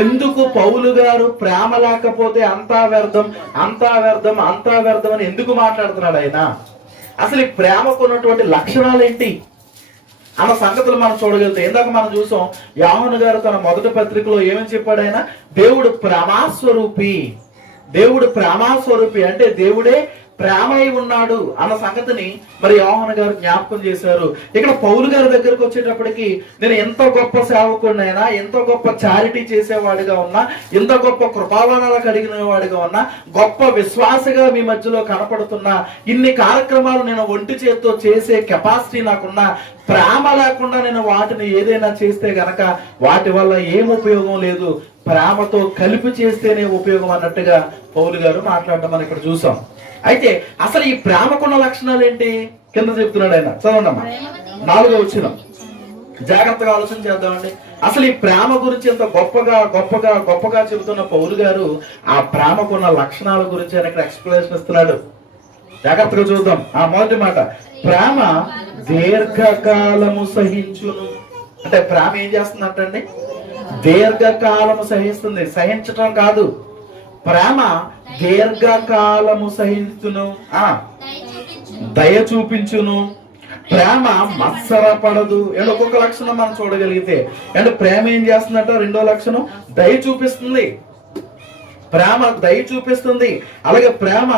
ఎందుకు పౌలు గారు ప్రేమ లేకపోతే అంతా వ్యర్థం, అంతా వ్యర్థం, అంతా వ్యర్థం అని ఎందుకు మాట్లాడుతున్నాడు ఆయన? అసలు ఈ ప్రేమకు ఉన్నటువంటి లక్షణాలు ఏంటి అన్న సంగతులు మనం చూడగలిగితే, ఇందాక మనం చూసాం యోహాను గారు తన మొదటి పత్రికలో ఏమని చెప్పాడు ఆయన? దేవుడు ప్రేమాస్వరూపి. దేవుడు ప్రేమాస్వరూపి అంటే దేవుడే ప్రేమై ఉన్నాడు అన్న సంగతిని మరి యోహాను గారు జ్ఞాపకం చేశారు. ఇక్కడ పౌలు గారి దగ్గరకు వచ్చేటప్పటికి, నేను ఎంత గొప్ప సేవకుడినైనా, ఎంత గొప్ప చారిటీ చేసేవాడిగా ఉన్నా, ఎంత గొప్ప కృపావనాలు కలిగిన వాడిగా ఉన్నా, గొప్ప విశ్వాసగా మీ మధ్యలో కనపడుతున్నా, ఇన్ని కార్యక్రమాలు నేను ఒంటి చేత్తో చేసే కెపాసిటీ నాకున్నా, ప్రేమ లేకుండా నేను వాటిని ఏదైనా చేస్తే గనక వాటి వల్ల ఏం ఉపయోగం లేదు, ప్రేమతో కలిపి చేస్తేనే ఉపయోగం అన్నట్టుగా పౌలు గారు మాట్లాడడం మనం ఇక్కడ చూసాం. అయితే అసలు ఈ ప్రేమకున్న లక్షణాలు ఏంటి కింద చెప్తున్నాడు ఆయన. చదవండమ్మా 4వ వచనం. జాగ్రత్తగా ఆలోచన చేద్దామండి. అసలు ఈ ప్రేమ గురించి ఎంత గొప్పగా గొప్పగా గొప్పగా చెబుతున్న పౌలు గారు ఆ ప్రేమకున్న లక్షణాల గురించి ఆయన ఇక్కడ ఎక్స్ప్లెనేషన్ ఇస్తున్నాడు. జాగ్రత్తగా చూద్దాం. ఆ మొదటి మాట, ప్రేమ దీర్ఘకాలము సహించును. అంటే ప్రేమ ఏం చేస్తుందంటండి? దీర్ఘకాలము సహిస్తుంది. సహించటం కాదు, ప్రేమ దీర్ఘకాలము సహించును, దయ చూపించును, ప్రేమ మత్సరపడదు. అండ్ ఒక్కొక్క లక్షణం మనం చూడగలిగితే, అండ్ ప్రేమ ఏం చేస్తుందంట? రెండో లక్షణం దయ చూపిస్తుంది. ప్రేమ దయ చూపిస్తుంది. అలాగే ప్రేమ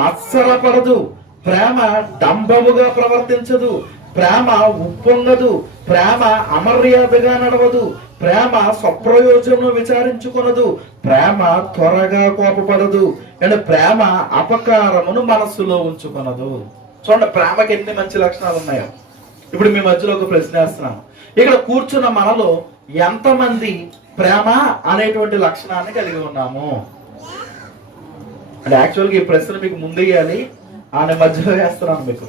మత్సరపడదు, ప్రేమ డంబముగా ప్రవర్తించదు, ప్రేమ ఉప్పొంగదు, ప్రేమ అమర్యాదగా నడవదు, ప్రేమ స్వప్రయోజనం విచారించుకొనదు, ప్రేమ త్వరగా కోపపడదు, అండ్ ప్రేమ అపకారమును మనస్సులో ఉంచుకొనదు. చూడండి ప్రేమకి ఎన్ని మంచి లక్షణాలు ఉన్నాయో. ఇప్పుడు మీ మధ్యలో ఒక ప్రశ్న వేస్తున్నాను. ఇక్కడ కూర్చున్న మనలో ఎంతమంది ప్రేమ అనేటువంటి లక్షణాన్ని కలిగి ఉన్నాము? అంటే యాక్చువల్గా ఈ ప్రశ్న మీకు ముందేయాలి, ఆయన మధ్యలో వేస్తున్నాను మీకు.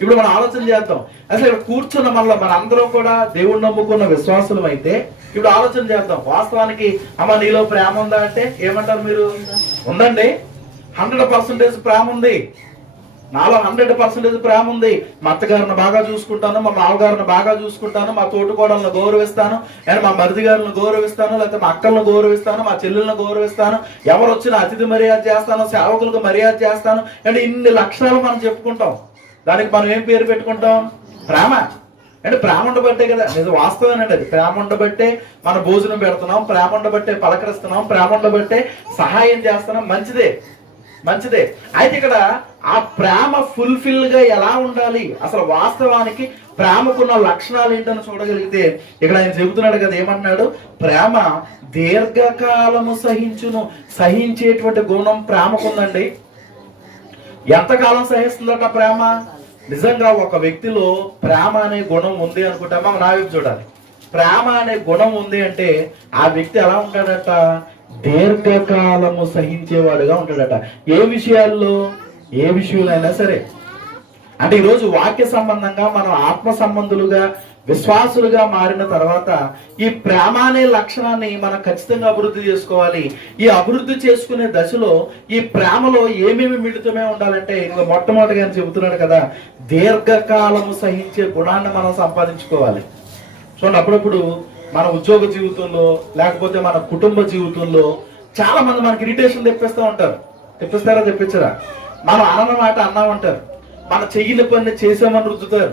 ఇప్పుడు మనం ఆలోచన చేద్దాం. అసలు ఇక్కడ కూర్చున్న మనలో మన అందరం కూడా దేవుణ్ణి నమ్ముకున్న విశ్వాసులం అయితే ఇప్పుడు ఆలోచన చేద్దాం. వాస్తవానికి అమ్మ నీలో ప్రేమ ఉందా అంటే ఏమంటారు మీరు? ఉందండి, 100% ప్రేమ ఉంది. నాలో 100% ప్రేమ ఉంది. మా అత్తగారిని బాగా చూసుకుంటాను, మా మామగారిని బాగా చూసుకుంటాను, మా తోటికోడలను గౌరవిస్తాను, అండ్ మా మరిది గారిని గౌరవిస్తాను, లేకపోతే మా అక్కలను గౌరవిస్తాను, మా చెల్లెలను గౌరవిస్తాను, ఎవరు వచ్చినా అతిథి మర్యాద చేస్తాను, సేవకులకు మర్యాద చేస్తాను, అండ్ ఇన్ని లక్షణాలు మనం చెప్పుకుంటాం. దానికి మనం ఏం పేరు పెట్టుకుంటాం? ప్రేమ. అంటే ప్రేమ ఉండబట్టే కదా, నిజం వాస్తవేనండి అది. ప్రేమ ఉండబట్టే మన భోజనం పెడుతున్నాం, ప్రేమ ఉండబట్టే పలకరిస్తున్నాం, ప్రేమ ఉండబట్టే సహాయం చేస్తున్నాం. మంచిదే, మంచిదే. అయితే ఇక్కడ ఆ ప్రేమ ఫుల్ఫిల్ గా ఎలా ఉండాలి, అసలు వాస్తవానికి ప్రేమకున్న లక్షణాలు ఏంటని చూడగలిగితే ఇక్కడ ఆయన చెబుతున్నాడు కదా, ఏమన్నాడు? ప్రేమ దీర్ఘకాలము సహించును. సహించేటువంటి గుణం ప్రేమకుందండి. ఎంతకాలం సహిస్తుందట ప్రేమ? నిజంగా ఒక వ్యక్తిలో ప్రేమ అనే గుణం ఉంది అనుకుంటే మనం నా వైపు చూడాలి. ప్రేమ అనే గుణం ఉంది అంటే ఆ వ్యక్తి ఎలా ఉంటాడట? దీర్ఘకాలము సహించేవాడుగా ఉంటాడట. ఏ విషయాల్లో? ఏ విషయంలో అయినా సరే. అంటే ఈరోజు వాక్య సంబంధంగా మనం ఆత్మ సంబంధులుగా విశ్వాసులుగా మారిన తర్వాత ఈ ప్రేమ అనే లక్షణాన్ని మనం ఖచ్చితంగా అభివృద్ధి చేసుకోవాలి. ఈ అభివృద్ధి చేసుకునే దశలో ఈ ప్రేమలో ఏమేమి మిళితమే ఉండాలంటే, ఇంకా మొట్టమొదటిగా చెబుతున్నాడు కదా, దీర్ఘకాలము సహించే గుణాన్ని మనం సంపాదించుకోవాలి. చూడండి, అప్పుడప్పుడు మన ఉద్యోగ జీవితంలో లేకపోతే మన కుటుంబ జీవితంలో చాలా మంది మనకి ఇరిటేషన్ తెప్పిస్తూ ఉంటారు. తెప్పిస్తారా? తెప్పించరా? మనం అన్నమాట అన్నామంటారు, మన చెయ్యిన పని చేసామని రుద్దుతారు.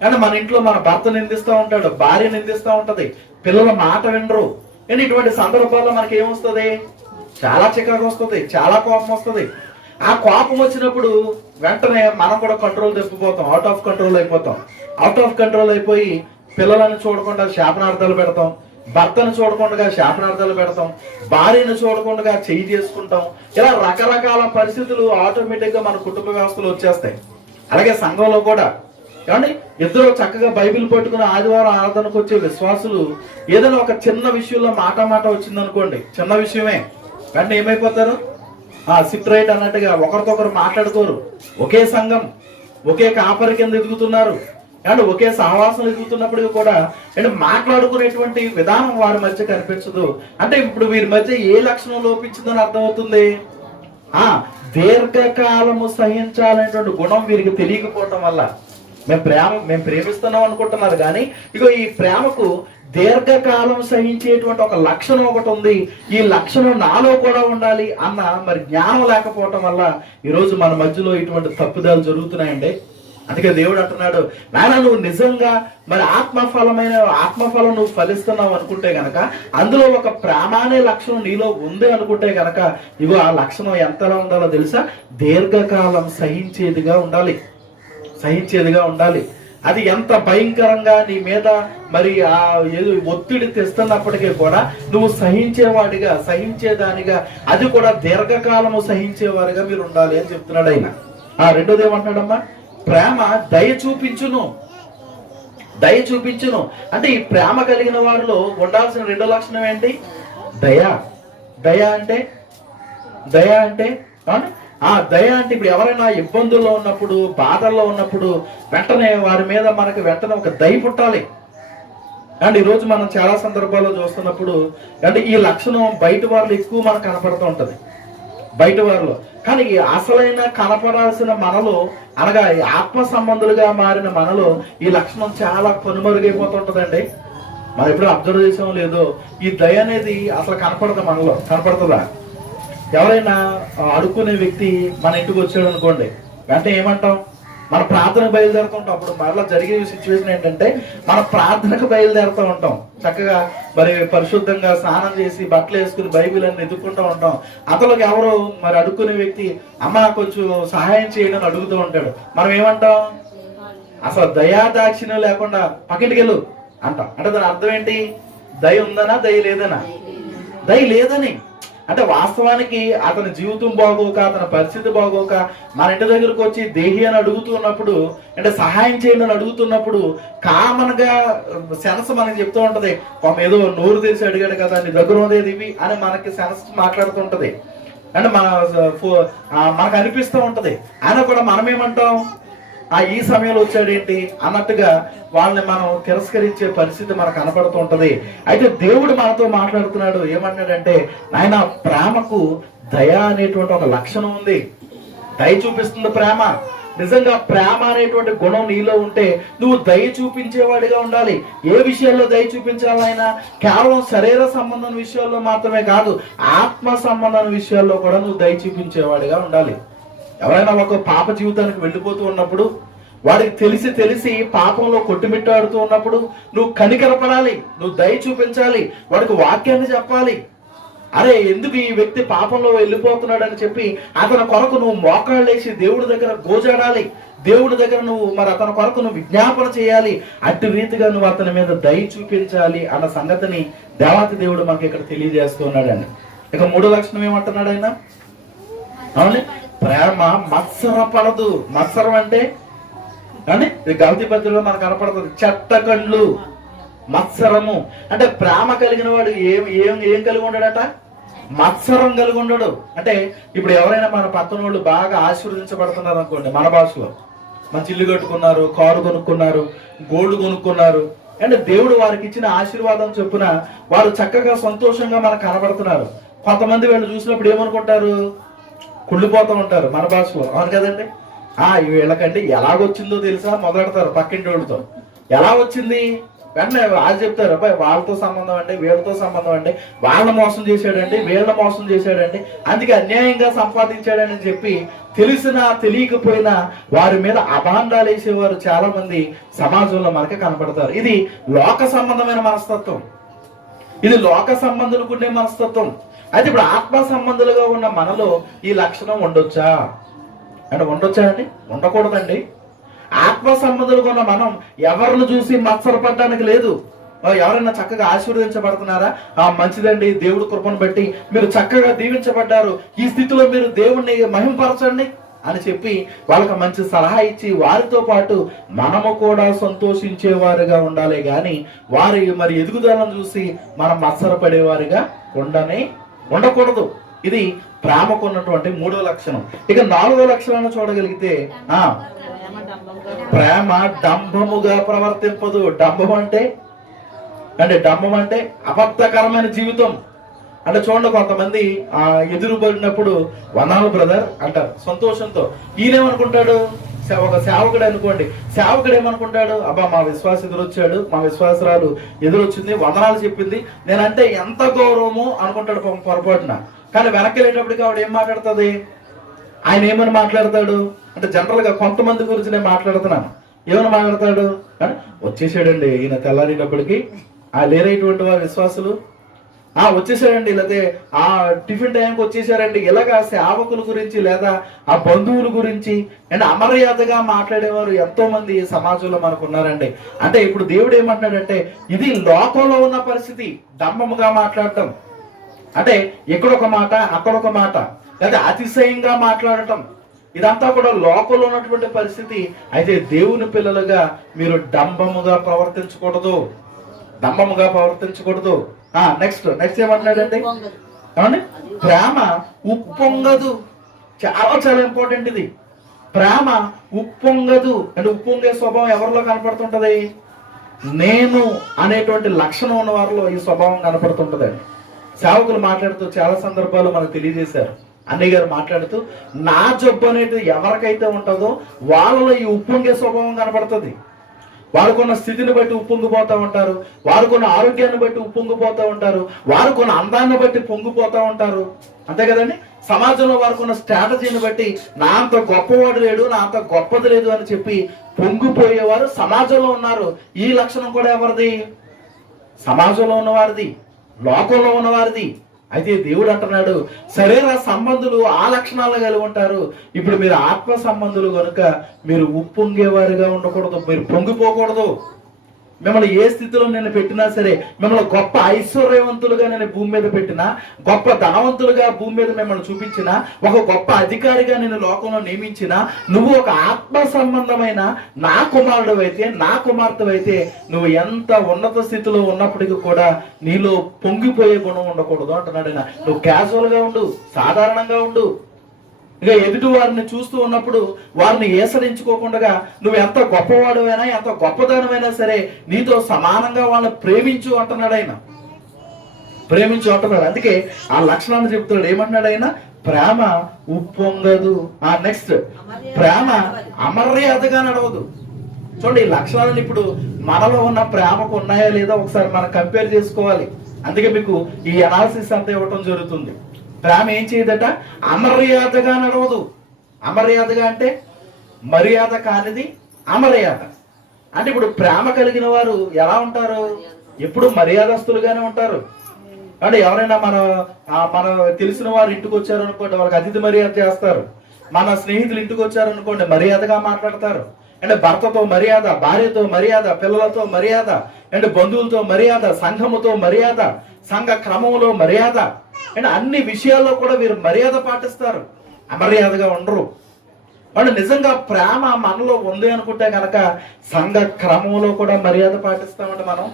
కానీ మన ఇంట్లో మన భర్త నిందిస్తూ ఉంటాడు, భార్య నిందిస్తూ ఉంటది, పిల్లల మాట వినరు. కానీ ఇటువంటి సందర్భాల్లో మనకి ఏమొస్తుంది? చాలా చికాకు వస్తుంది, చాలా కోపం వస్తుంది. ఆ కోపం వచ్చినప్పుడు వెంటనే మనం కూడా కంట్రోల్ తప్పిపోతాం, అవుట్ ఆఫ్ కంట్రోల్ అయిపోతాం. అవుట్ ఆఫ్ కంట్రోల్ అయిపోయి పిల్లలను చూడకుండా శాపనార్థాలు పెడతాం, భర్తను చూడకుండా శాపనార్థాలు పెడతాం, భార్యను చూడకుండా చెయ్యి చేసుకుంటాం. ఇలా రకరకాల పరిస్థితులు ఆటోమేటిక్ గా మన కుటుంబ వ్యవస్థలో వచ్చేస్తాయి. అలాగే సంఘంలో కూడా ఏమండి, ఇద్దరు చక్కగా బైబిల్ పట్టుకుని ఆదివారం ఆరాధనకు వచ్చే విశ్వాసులు ఏదైనా ఒక చిన్న విషయంలో మాట వచ్చిందనుకోండి, చిన్న విషయమే, వెంటనే ఏమైపోతారు? సిప్ రైట్ అన్నట్టుగా ఒకరికొకరు మాట్లాడుకోరు. ఒకే సంఘం, ఒకే కాపరి కింద ఎదుగుతున్నారు, అండ్ ఒకే సహవాసం ఎదుగుతున్నప్పటికీ కూడా అండ్ మాట్లాడుకునేటువంటి విధానం వారి మధ్య కనిపించదు. అంటే ఇప్పుడు వీరి మధ్య ఏ లక్షణం లోపించిందని అర్థమవుతుంది? దీర్ఘకాలము సహించాలనేటువంటి గుణం వీరికి తెలియకపోవటం వల్ల మేము ప్రేమిస్తున్నాం అనుకుంటున్నారు. కానీ ఇగో ఈ ప్రేమకు దీర్ఘకాలం సహించేటువంటి ఒక లక్షణం ఒకటి ఉంది. ఈ లక్షణం నాలో కూడా ఉండాలి అన్న మరి జ్ఞానం లేకపోవటం వల్ల ఈరోజు మన మధ్యలో ఇటువంటి తప్పుదాలు జరుగుతున్నాయండి. అందుకే దేవుడు అంటున్నాడు, నాయన నువ్వు నిజంగా మరి ఆత్మఫలం నువ్వు ఫలిస్తున్నావు అనుకుంటే గనక, అందులో ఒక ప్రేమ అనే లక్షణం నీలో ఉంది అనుకుంటే గనక, ఇగో ఆ లక్షణం ఎంతలా ఉండాలో తెలుసా? దీర్ఘకాలం సహించేదిగా ఉండాలి. అది ఎంత భయంకరంగా నీ మీద మరి ఆ ఒత్తిడి తెస్తున్నప్పటికీ కూడా నువ్వు సహించేదానిగా, అది కూడా దీర్ఘకాలము సహించేవారిగా మీరు ఉండాలి అని చెప్తున్నాడు ఆయన. రెండోది ఏమంటున్నాడమ్మా? ప్రేమ దయ చూపించును. అంటే ఈ ప్రేమ కలిగిన వారిలో ఉండాల్సిన రెండో లక్షణం ఏంటి? దయ అంటే దయ అంటే ఇప్పుడు ఎవరైనా ఇబ్బందుల్లో ఉన్నప్పుడు, బాధల్లో ఉన్నప్పుడు వెంటనే వారి మీద మనకి వెంటనే ఒక దయ పుట్టాలి. అండ్ ఈరోజు మనం చాలా సందర్భాల్లో చూస్తున్నప్పుడు అంటే ఈ లక్షణం బయట వాళ్ళు ఎక్కువ మనకు కనపడుతూ ఉంటది, బయట వారిలో. కానీ అసలైన కనపడాల్సిన మనలో, అనగా ఆత్మ సంబంధులుగా మారిన మనలో ఈ లక్షణం చాలా కనుమరుగైపోతుంటదండి. మనం ఎప్పుడు అబ్జర్వ్ చేసాం లేదో, ఈ దయ అనేది అసలు మనలో కనపడుతుందా? ఎవరైనా అడుక్కునే వ్యక్తి మన ఇంటికి వచ్చాడు అనుకోండి, వెంటనే ఏమంటాం? మన ప్రార్థనకు బయలుదేరుతుంటాం. అప్పుడు మరలా జరిగే సిచ్యువేషన్ ఏంటంటే, మన ప్రార్థనకు బయలుదేరుతూ ఉంటాం. చక్కగా మరి పరిశుద్ధంగా స్నానం చేసి బట్టలు వేసుకుని బైబిల్ అన్ని ఎదుర్కొంటూ ఉంటాం. అంతలోకి ఎవరో మరి అడుక్కునే వ్యక్తి, అమ్మ కొంచెం సహాయం చేయడం అని అడుగుతూ ఉంటాడు. మనం ఏమంటాం? అసలు దయాదాక్షిణ్యం లేకుండా పక్కింటికి వెళ్ళు అంటాం. అంటే దాని అర్థం ఏంటి? దయ ఉందనా, దయ లేదనా? దయ లేదని. అంటే వాస్తవానికి అతని జీవితం బాగోక, అతని పరిస్థితి బాగోక మన ఇంటి దగ్గరకు వచ్చి దేహి అని అడుగుతున్నప్పుడు, అంటే సహాయం చేయండి అని అడుగుతున్నప్పుడు, కామన్ గా సెన్స్ మనకి చెప్తూ ఉంటది, ఏదో నోరు తెరిచి అడిగాడు కదా, నీ దగ్గర ఉండేది ఇవి అని మనకి సెన్స్ మాట్లాడుతుంటది. అంటే మనకు అనిపిస్తూ ఉంటది. అయినా కూడా మనం ఏమంటాం? ఈ సమయంలో వచ్చాడేంటి అన్నట్టుగా వాళ్ళని మనం తిరస్కరించే పరిస్థితి మనకు కనపడుతూ ఉంటది. అయితే దేవుడు మనతో మాట్లాడుతున్నాడు. ఏమన్నాడంటే, నాయన ప్రేమకు దయ అనేటువంటి ఒక లక్షణం ఉంది. దయ చూపిస్తుంది ప్రేమ. నిజంగా ప్రేమ అనేటువంటి గుణం నీలో ఉంటే నువ్వు దయ చూపించేవాడిగా ఉండాలి. ఏ విషయాల్లో దయ చూపించాలైనా? కేవలం శరీర సంబంధం విషయాల్లో మాత్రమే కాదు, ఆత్మ సంబంధం విషయాల్లో కూడా నువ్వు దయ చూపించేవాడిగా ఉండాలి. ఎవరైనా ఒక పాప జీవితానికి వెళ్ళిపోతూ ఉన్నప్పుడు, వాడికి తెలిసి పాపంలో కొట్టుమిట్టాడుతూ ఉన్నప్పుడు నువ్వు కనికరపడాలి, నువ్వు దయ చూపించాలి, వాడికి వాక్యాన్ని చెప్పాలి. అరే ఎందుకు ఈ వ్యక్తి పాపంలో వెళ్ళిపోతున్నాడు అని చెప్పి అతని కొరకు నువ్వు మోకాళ్ళేసి దేవుడి దగ్గర గోజాడాలి. దేవుడి దగ్గర నువ్వు మరి అతని కొరకు నువ్వు విజ్ఞాపన చేయాలి. అట్టి రీతిగా నువ్వు అతని మీద దయ చూపించాలి అన్న సంగతిని దేవాతి దేవుడు మనకి ఇక్కడ తెలియజేస్తున్నాడండి. ఇక మూడో లక్షణం ఏమంటున్నాడు ఆయన? అవును, ప్రేమ మత్సరపడదు. మత్సరం అంటే గవతి పద్ధతిలో మనకు కనపడుతుంది, చెట్ట కళ్ళు. మత్సరము అంటే ప్రేమ కలిగిన వాడు ఏం కలిగి ఉండడట? మత్సరం కలిగి ఉండడు. అంటే ఇప్పుడు ఎవరైనా మన పక్కన వాళ్ళు బాగా ఆశీర్వదించబడుతున్నారు అనుకోండి, మన భాషలో మంచి ఇల్లు కట్టుకున్నారు, కారు కొనుక్కున్నారు, గోల్డ్ కొనుక్కున్నారు, అంటే దేవుడు వారికి ఇచ్చిన ఆశీర్వాదం చొప్పున వారు చక్కగా సంతోషంగా మనకు కనబడుతున్నారు. కొంతమంది వీళ్ళు చూసినప్పుడు ఏమనుకుంటారు? కుళ్ళిపోతూ ఉంటారు మన భాషలో. అవును కదండి? వీళ్ళకండి ఎలాగొచ్చిందో తెలుసా మొదలెడతారు పక్కింటి వాళ్ళతో. ఎలా వచ్చింది వెంటనే వాళ్ళు చెప్తారు, అబ్బాయి వాళ్ళతో సంబంధం అండి, వీళ్ళతో సంబంధం అండి, వాళ్ళ మోసం చేశాడండి, వీళ్ళ మోసం చేశాడండి, అందుకే అన్యాయంగా సంపాదించాడని చెప్పి తెలిసినా తెలియకపోయినా వారి మీద అభాండాలు వేసేవారు చాలా మంది సమాజంలో మనకి కనపడతారు. ఇది లోక సంబంధమైన మనస్తత్వం. ఇది లోక సంబంధులకు ఉండే మనస్తత్వం. అయితే ఇప్పుడు ఆత్మ సంబంధులుగా ఉన్న మనలో ఈ లక్షణం ఉండొచ్చా అంటే ఉండొచ్చా అండి? ఉండకూడదండి. ఆత్మ సంబంధులుగా ఉన్న మనం ఎవరిని చూసి మత్సరపడడానికి లేదు. ఎవరైనా చక్కగా ఆశీర్వదించబడుతున్నారా? మంచిదండి, దేవుడి కృపను బట్టి మీరు చక్కగా దీవించబడ్డారు, ఈ స్థితిలో మీరు దేవుణ్ణి మహింపరచండి అని చెప్పి వాళ్ళకి మంచి సలహా ఇచ్చి వారితో పాటు మనము కూడా సంతోషించేవారుగా ఉండాలి. కానీ వారి మరి ఎదుగుదలను చూసి మనం మత్సరపడేవారిగా ఉండకూడదు. ఇది ప్రేమకు ఉన్నటువంటి మూడో లక్షణం. ఇక నాలుగో లక్షణాన్ని చూడగలిగితే ప్రేమ డంబముగా ప్రవర్తింపదు. డంబం అంటే అబద్ధకరమైన జీవితం. అంటే చూడండి, కొంతమంది ఎదురుపడినప్పుడు వందనాలు బ్రదర్ అంటారు సంతోషంతో. ఈయనేమనుకుంటాడు? ఒక సేవకుడు అనుకోండి, సేవకుడు ఏమనుకుంటాడు, అబ్బా మా విశ్వాస ఎదురొచ్చాడు, మా విశ్వాసరాలు ఎదురొచ్చింది, వందనాలు చెప్పింది, నేనంటే ఎంత గౌరవము అనుకుంటాడు పొరపాటున. కానీ వెనక్కి వెళ్ళేటప్పటికి ఆవిడ ఏం మాట్లాడుతుంది, ఆయన ఏమని మాట్లాడతాడు అంటే, జనరల్ గా కొంతమంది గురించి నేను మాట్లాడుతున్నాను, ఏమని మాట్లాడతాడు, వచ్చేసాడండి ఈయన తెల్లారేటప్పటికి, లేనటువంటి వారి విశ్వాసులు వచ్చేసారండి, లేకపోతే ఆ టిఫిన్ టైంకి వచ్చేసారండి, ఇలాగా సేవకుల గురించి లేదా ఆ బంధువుల గురించి అండ్ అమర్యాదగా మాట్లాడేవారు ఎంతో మంది సమాజంలో మనకు ఉన్నారండి. అంటే ఇప్పుడు దేవుడు ఏమంటున్నాడంటే, ఇది లోకంలో ఉన్న పరిస్థితి, డంబముగా మాట్లాడటం, అంటే ఎక్కడొక మాట అక్కడొక మాట, లేదా అతిశయంగా మాట్లాడటం, ఇదంతా కూడా లోకంలో ఉన్నటువంటి పరిస్థితి. అయితే దేవుని పిల్లలుగా మీరు డంబముగా ప్రవర్తించకూడదు, డంబముగా ప్రవర్తించకూడదు. నెక్స్ట్ ఏమంటున్నాడండి, ఏమండి, ప్రేమ ఉప్పొంగదు. చాలా చాలా ఇంపార్టెంట్ ఇది. ప్రేమ ఉప్పొంగదు అంటే ఉప్పొంగే స్వభావం ఎవరిలో కనపడుతుంటది, నేను అనేటువంటి లక్షణం ఉన్న వారిలో ఈ స్వభావం కనపడుతుంటదండి. సేవకులు మాట్లాడుతూ చాలా సందర్భాలు మనకు తెలియజేశారు. అన్నయ్య గారు మాట్లాడుతూ, నా జబ్బు అనేది ఎవరికైతే ఉంటుందో వాళ్ళలో ఈ ఉప్పొంగే స్వభావం కనపడుతుంది. వారుకున్న స్థితిని బట్టి ఉప్పొంగిపోతూ ఉంటారు, వారుకున్న ఆరోగ్యాన్ని బట్టి ఉప్పొంగిపోతూ ఉంటారు, వారుకున్న అందాన్ని బట్టి పొంగిపోతూ ఉంటారు, అంతే కదండి. సమాజంలో వారుకున్న స్ట్రాటజీని బట్టి నా అంత గొప్పవాడు లేడు, నా అంత గొప్పది లేదు అని చెప్పి పొంగిపోయేవారు సమాజంలో ఉన్నారు. ఈ లక్షణం కూడా ఎవరిది, సమాజంలో ఉన్నవారిది, లోకంలో ఉన్నవారిది. అయితే దేవుడు అంటున్నాడు, శరీర సంబంధులు ఆ లక్షణాలు కలిగి ఉంటారు. ఇప్పుడు మీరు ఆత్మ సంబంధులు కనుక మీరు ఉప్పొంగేవారిగా ఉండకూడదు, మీరు పొంగిపోకూడదు. మిమ్మల్ని ఏ స్థితిలో నేను పెట్టినా సరే, మిమ్మల్ని గొప్ప ఐశ్వర్యవంతులుగా నేను భూమి మీద పెట్టినా, గొప్ప ధనవంతులుగా భూమి మీద మిమ్మల్ని చూపించినా, ఒక గొప్ప అధికారిగా నేను లోకంలో నియమించినా, నువ్వు ఒక ఆత్మ సంబంధమైన నా కుమారుడు అయితే, నా కుమార్తె అయితే, నువ్వు ఎంత ఉన్నత స్థితిలో ఉన్నప్పటికీ కూడా నీలో పొంగిపోయే గుణం ఉండకూడదు అంటున్నాడు ఆయన. నువ్వు క్యాజువల్ గా ఉండు, సాధారణంగా ఉండు. ఇక ఎదుటి వారిని చూస్తూ ఉన్నప్పుడు వారిని ఏసరించుకోకుండా నువ్వు ఎంత గొప్పవాడువైనా ఎంత గొప్పదానమైనా సరే నీతో సమానంగా వాళ్ళని ప్రేమించు అంటున్నాడు ఆయన, ప్రేమించు అంటున్నాడు. అందుకే ఆ లక్షణాన్ని చెప్తున్నాడు. ఏమంటున్నాడు ఆయన, ప్రేమ ఉప్పొంగదు. నెక్స్ట్, ప్రేమ అమర్యాదగా నడవదు. చూడండి, ఈ లక్షణాలను ఇప్పుడు మనలో ఉన్న ప్రేమకు ఉన్నాయా లేదా ఒకసారి మనం కంపేర్ చేసుకోవాలి. అందుకే మీకు ఈ అనాలిసిస్ అంతా ఇవ్వటం జరుగుతుంది. ప్రేమ ఏం చేయదట, అమర్యాదగా నడవదు. అమర్యాదగా అంటే మర్యాద కానిది అమర్యాద. అంటే ఇప్పుడు ప్రేమ కలిగిన వారు ఎలా ఉంటారు, ఎప్పుడు మర్యాదస్తులుగానే ఉంటారు. అంటే ఎవరైనా మన తెలిసిన వారు ఇంటికి వచ్చారు అనుకోండి, వాళ్ళకి అతిథి మర్యాద చేస్తారు. మన స్నేహితులు ఇంటికి వచ్చారు అనుకోండి, మర్యాదగా మాట్లాడతారు. అంటే భర్తతో మర్యాద, భార్యతో మర్యాద, పిల్లలతో మర్యాద, అంటే బంధువులతో మర్యాద, సంఘముతో మర్యాద, సంఘ క్రమంలో మర్యాద, అంటే అన్ని విషయాల్లో కూడా వీరు మర్యాద పాటిస్తారు, అమర్యాదగా ఉండరు. వాళ్ళు నిజంగా ప్రేమ మనలో ఉంది అనుకుంటే కనుక సంఘ క్రమంలో కూడా మర్యాద పాటిస్తామంటే మనం.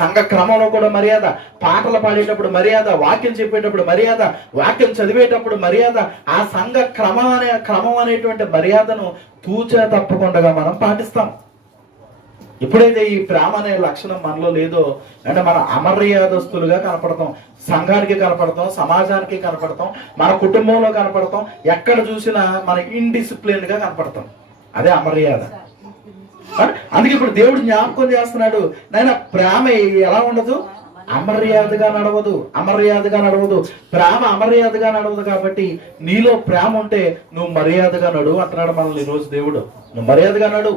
సంఘ క్రమంలో కూడా మర్యాద, పాటలు పాడేటప్పుడు మర్యాద, వాక్యం చెప్పేటప్పుడు మర్యాద, వాక్యం చదివేటప్పుడు మర్యాద, ఆ సంఘ క్రమం అనేటువంటి మర్యాదను తూచా తప్పకుండా మనం పాటిస్తాం. ఎప్పుడైతే ఈ ప్రేమ అనే లక్షణం మనలో లేదో అంటే మనం అమర్యాదస్తులుగా కనపడతాం, సంఘానికి కనపడతాం, సమాజానికి కనపడతాం, మన కుటుంబంలో కనపడతాం, ఎక్కడ చూసినా మన ఇండిసిప్లిన్ గా కనపడతాం. అదే అమర్యాద. అందుకే ఇప్పుడు దేవుడు జ్ఞాపకం చేస్తున్నాడు, నాయన ప్రేమ ఎలా ఉండదు, అమర్యాదగా నడవదు, అమర్యాదగా నడవదు. ప్రేమ అమర్యాదగా నడవదు. కాబట్టి నీలో ప్రేమ ఉంటే నువ్వు మర్యాదగా నడు అంటున్నాడు మనల్ని ఈరోజు దేవుడు. నువ్వు మర్యాదగా నడు.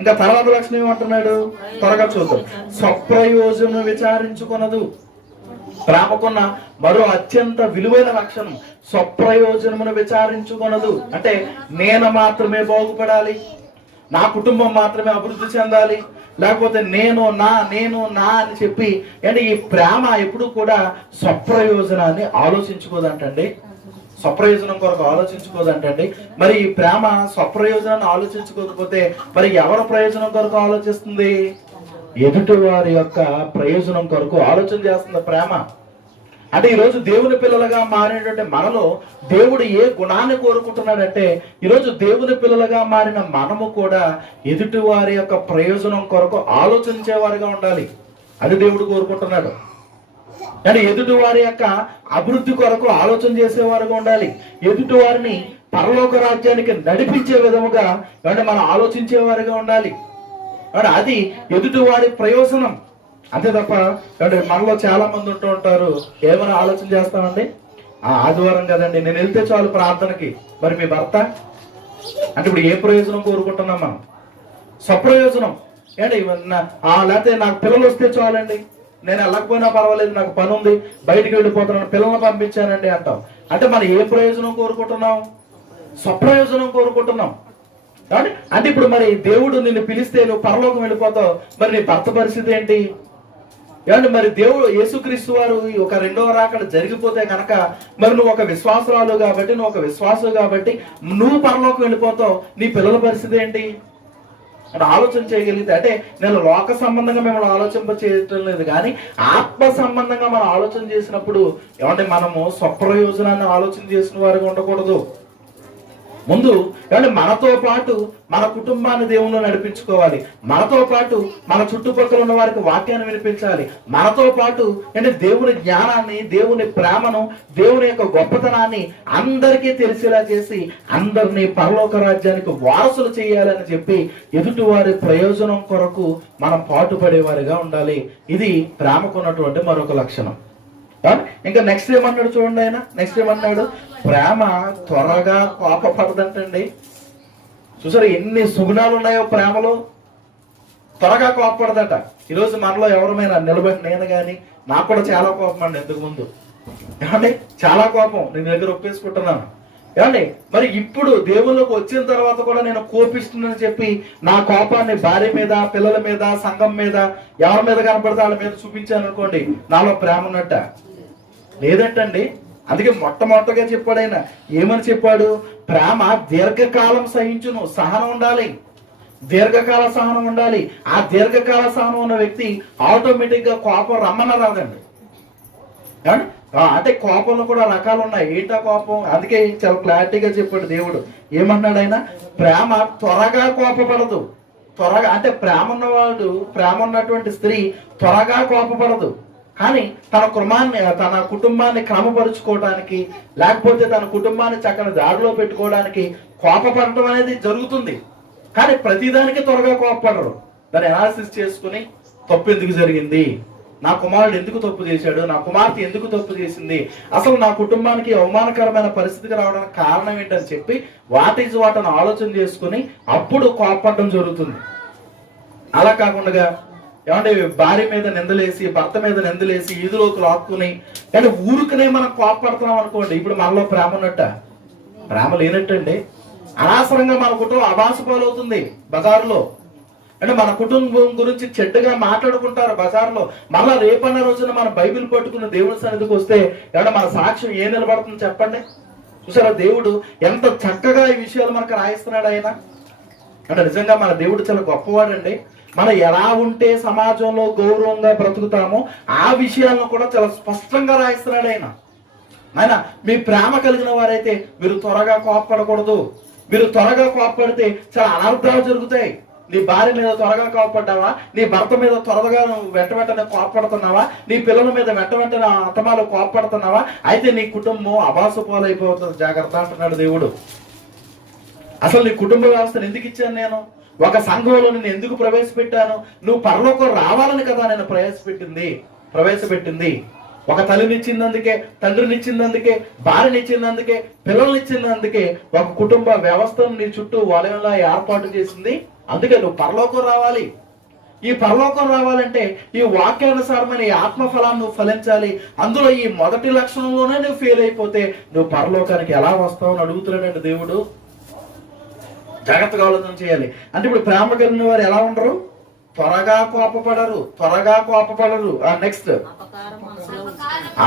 ఇంకా తర్వాత లక్షణం ఏమంటున్నాడు, త్వరగా చూద్దాం. స్వప్రయోజనం విచారించుకొనదు. ప్రేమకున్న మరో అత్యంత విలువైన లక్షణం స్వప్రయోజనమును విచారించుకొనదు. అంటే నేను మాత్రమే బాగుపడాలి, నా కుటుంబం మాత్రమే అభివృద్ధి చెందాలి, లేకపోతే నేను నా అని చెప్పి అంటే ఈ ప్రేమ ఎప్పుడు కూడా స్వప్రయోజనాన్ని ఆలోచించుకోదంటండి, స్వప్రయోజనం కొరకు ఆలోచించుకోదంటండి. మరి ఈ ప్రేమ స్వప్రయోజనాన్ని ఆలోచించుకోకపోతే మరి ఎవరి ప్రయోజనం కొరకు ఆలోచిస్తుంది, ఎదుటి వారి యొక్క ప్రయోజనం కొరకు ఆలోచన చేస్తుంది ప్రేమ. అంటే ఈరోజు దేవుని పిల్లలుగా మారినటువంటి మనలో దేవుడు ఏ గుణాన్ని కోరుకుంటున్నాడంటే, ఈరోజు దేవుని పిల్లలుగా మారిన మనము కూడా ఎదుటి వారి యొక్క ప్రయోజనం కొరకు ఆలోచించేవారిగా ఉండాలి. అది దేవుడు కోరుకుంటున్నాడు. అంటే ఎదుటి వారి యొక్క అభివృద్ధి కొరకు ఆలోచన చేసేవారుగా ఉండాలి, ఎదుటి వారిని పరలోక రాజ్యానికి నడిపించే విధముగా అంటే మనం ఆలోచించేవారిగా ఉండాలి. అది ఎదుటి వారి ప్రయోజనం అంతే తప్ప అంటే మనలో చాలా మంది ఉంటూ ఉంటారు, ఏమైనా ఆలోచన చేస్తామండి, ఆదివారం కదండి నేను వెళ్తే చాలు ప్రార్థనకి, మరి మీ భర్త అంటే ఇప్పుడు ఏ ప్రయోజనం కోరుకుంటున్నాం మనం? స్వప్రయోజనం ఏంటి? లేకపోతే నాకు పిల్లలు వస్తే చాలండి, నేను వెళ్ళకపోయినా పర్వాలేదు, నాకు పని ఉంది బయటికి వెళ్ళిపోతున్నాను, పిల్లల్ని పంపించానండి అంటాం. అంటే మనం ఏ ప్రయోజనం కోరుకుంటున్నాం? స్వప్రయోజనం కోరుకుంటున్నాం. అంటే ఇప్పుడు మరి దేవుడు నిన్ను పిలిస్తే నువ్వు పరలోకం వెళ్ళిపోతావు, మరి నీ భర్త పరిస్థితి ఏంటి? ఏమంటే మరి దేవుడు యేసుక్రీస్తు వారు ఒక రెండవ రాకడ జరిగిపోతే కనుక మరి నువ్వు ఒక విశ్వాసురాలు కాబట్టి, నువ్వు ఒక విశ్వాసు కాబట్టి నువ్వు పరలోకం వెళ్ళిపోతావు, నీ పిల్లల పరిస్థితి ఏంటి అని ఆలోచన చేయగలిగితే, అంటే నేను లోక సంబంధంగా మిమ్మల్ని ఆలోచింప చేయటం లేదు కానీ ఆత్మ సంబంధంగా మనం ఆలోచన చేసినప్పుడు ఏమంటే మనము స్వప్రయోజనాన్ని ఆలోచన చేసిన వారిగా ఉండకూడదు. ముందు ఏమంటే మనతో పాటు మన కుటుంబాన్ని దేవుళ్ళు నడిపించుకోవాలి, మనతో పాటు మన చుట్టుపక్కల ఉన్న వారికి వాక్యాన్ని వినిపించాలి, మనతో పాటు అంటే దేవుని జ్ఞానాన్ని, దేవుని ప్రేమను, దేవుని యొక్క గొప్పతనాన్ని అందరికీ తెలిసేలా చేసి అందరినీ పరలోక రాజ్యానికి వారసులు చేయాలని చెప్పి ఎదుటి వారి ప్రయోజనం కొరకు మనం పాటుపడేవారిగా ఉండాలి. ఇది ప్రేమకున్నటువంటి మరొక లక్షణం. ఇంకా నెక్స్ట్ ఏమన్నాడు చూడండి, ఆయన నెక్స్ట్ ఏమన్నాడు, ప్రేమ త్వరగా కోపపడదంటండి. చూసారు ఎన్ని సుగుణాలు ఉన్నాయో ప్రేమలో, త్వరగా కోపపడదట. ఈరోజు మనలో ఎవరమైనా నిలబడి, నేను కానీ నాకు కూడా చాలా కోపం అండి, ఇంతకు ముందు ఏమండి చాలా కోపం, నేను దగ్గర ఒప్పేసుకుంటున్నాను ఏమండి. మరి ఇప్పుడు దేవుళ్ళకి వచ్చిన తర్వాత కూడా నేను కోపిస్తున్నానని చెప్పి నా కోపాన్ని భార్య మీద, పిల్లల మీద, సంఘం మీద, ఎవరి మీద కనపడితే వాళ్ళ మీద చూపించాను అనుకోండి, నాలో ప్రేమ ఉన్నట్ట లేదంటండి. అందుకే మొట్టమొదటిగా చెప్పాడు ఆయన, ఏమని చెప్పాడు? ప్రేమ దీర్ఘకాలం సహించును, సహనం ఉండాలి, దీర్ఘకాల సహనం ఉండాలి. ఆ దీర్ఘకాల సహనం ఉన్న వ్యక్తి ఆటోమేటిక్ గా కోపం రమ్మన రాదండి. అంటే కోపంలో కూడా రకాలు ఉన్నాయి. ఏంటా కోపం? అందుకే చాలా క్లారిటీగా చెప్పాడు దేవుడు. ఏమన్నాడు ఆయన? ప్రేమ త్వరగా కోపపడదు. త్వరగా అంటే ప్రేమ ఉన్నవాడు, ప్రేమ ఉన్నటువంటి స్త్రీ త్వరగా కోపపడదు. కానీ తన కుటుంబాన్ని క్రమపరుచుకోవడానికి, లేకపోతే తన కుటుంబాన్ని చక్కని దారిలో పెట్టుకోవడానికి కోపపడటం అనేది జరుగుతుంది. కానీ ప్రతిదానికి త్వరగా కోపపడరు. దాన్ని అనాలిసిస్ చేసుకుని తప్పు ఎందుకు జరిగింది, నా కుమారుడు ఎందుకు తప్పు చేశాడు, నా కుమార్తె ఎందుకు తప్పు చేసింది, అసలు నా కుటుంబానికి అవమానకరమైన పరిస్థితికి రావడానికి కారణం ఏంటని చెప్పి వాటిని ఆలోచన చేసుకుని అప్పుడు కోపపడడం జరుగుతుంది. అలా కాకుండా ఏమంటే భార్య మీద నిందలేసి, భర్త మీద నిందలేసి, ఈదులోకి లాక్కుని అంటే ఊరుకునే మనం కోపపడుతున్నాం అనుకోండి, ఇప్పుడు మనలో ప్రేమ ఉన్నట్ట? ప్రేమ లేనట్టండి. అనవసరంగా మన కుటుంబం అభాస పాలవుతుంది బజార్లో. అంటే మన కుటుంబం గురించి చెడ్డగా మాట్లాడుకుంటారు బజార్లో. మళ్ళా రేపన్న రోజున మన బైబిల్ పట్టుకున్న దేవుని సన్నిధికి వస్తే ఏమన్నా మన సాక్ష్యం ఏ నిలబడుతుంది చెప్పండి? చూసారా దేవుడు ఎంత చక్కగా ఈ విషయాలు మనకు రాయిస్తున్నాడు ఆయన. అంటే నిజంగా మన దేవుడు చాలా గొప్పవాడండి. మనం ఎలా ఉంటే సమాజంలో గౌరవంగా బ్రతుకుతామో ఆ విషయాలను కూడా చాలా స్పష్టంగా రాయిస్తున్నాడు ఆయన. మీ ప్రేమ కలిగిన వారైతే మీరు త్వరగా కోపపడకూడదు. మీరు త్వరగా కోపపడితే చాలా అనర్థాలు జరుగుతాయి. నీ భార్య మీద త్వరగా కోపపడ్డావా, నీ భర్త మీద త్వరగా వెంటనే కోపపడుతున్నావా, నీ పిల్లల మీద వెంటనే అంతమాలు కోపపడుతున్నావా, అయితే నీ కుటుంబం అభాసు పాలైపోతుంది, జాగ్రత్త అంటున్నాడు దేవుడు. అసలు నీ కుటుంబ వ్యవస్థను ఎందుకు ఇచ్చాను నేను? ఒక సంఘంలో నేను ఎందుకు ప్రవేశపెట్టాను? నువ్వు పరలోకం రావాలని కదా నేను ప్రవేశపెట్టింది. ఒక తల్లినిచ్చిందందుకే, తండ్రినిచ్చిందందుకే, భార్యనిచ్చిందందుకే, పిల్లల్నిచ్చిందందుకే ఒక కుటుంబ వ్యవస్థను నీ చుట్టూ వలయంలా ఏర్పాటు చేసింది. అందుకే నువ్వు పరలోకం రావాలి. ఈ పరలోకం రావాలంటే ఈ వాక్యానుసారమైన ఈ ఆత్మఫలాన్ని నువ్వు ఫలించాలి. అందులో ఈ మొదటి లక్షణంలోనే నువ్వు ఫెయిల్ అయిపోతే నువ్వు పరలోకానికి ఎలా వస్తావు అని అడుగుతున్నాడండి దేవుడు. జాగ్రత్తగా ఆలోచన చేయాలి. అంటే ఇప్పుడు ప్రేమ కలిగిన వారు ఎలా ఉండరు? త్వరగా కోపపడరు. నెక్స్ట్,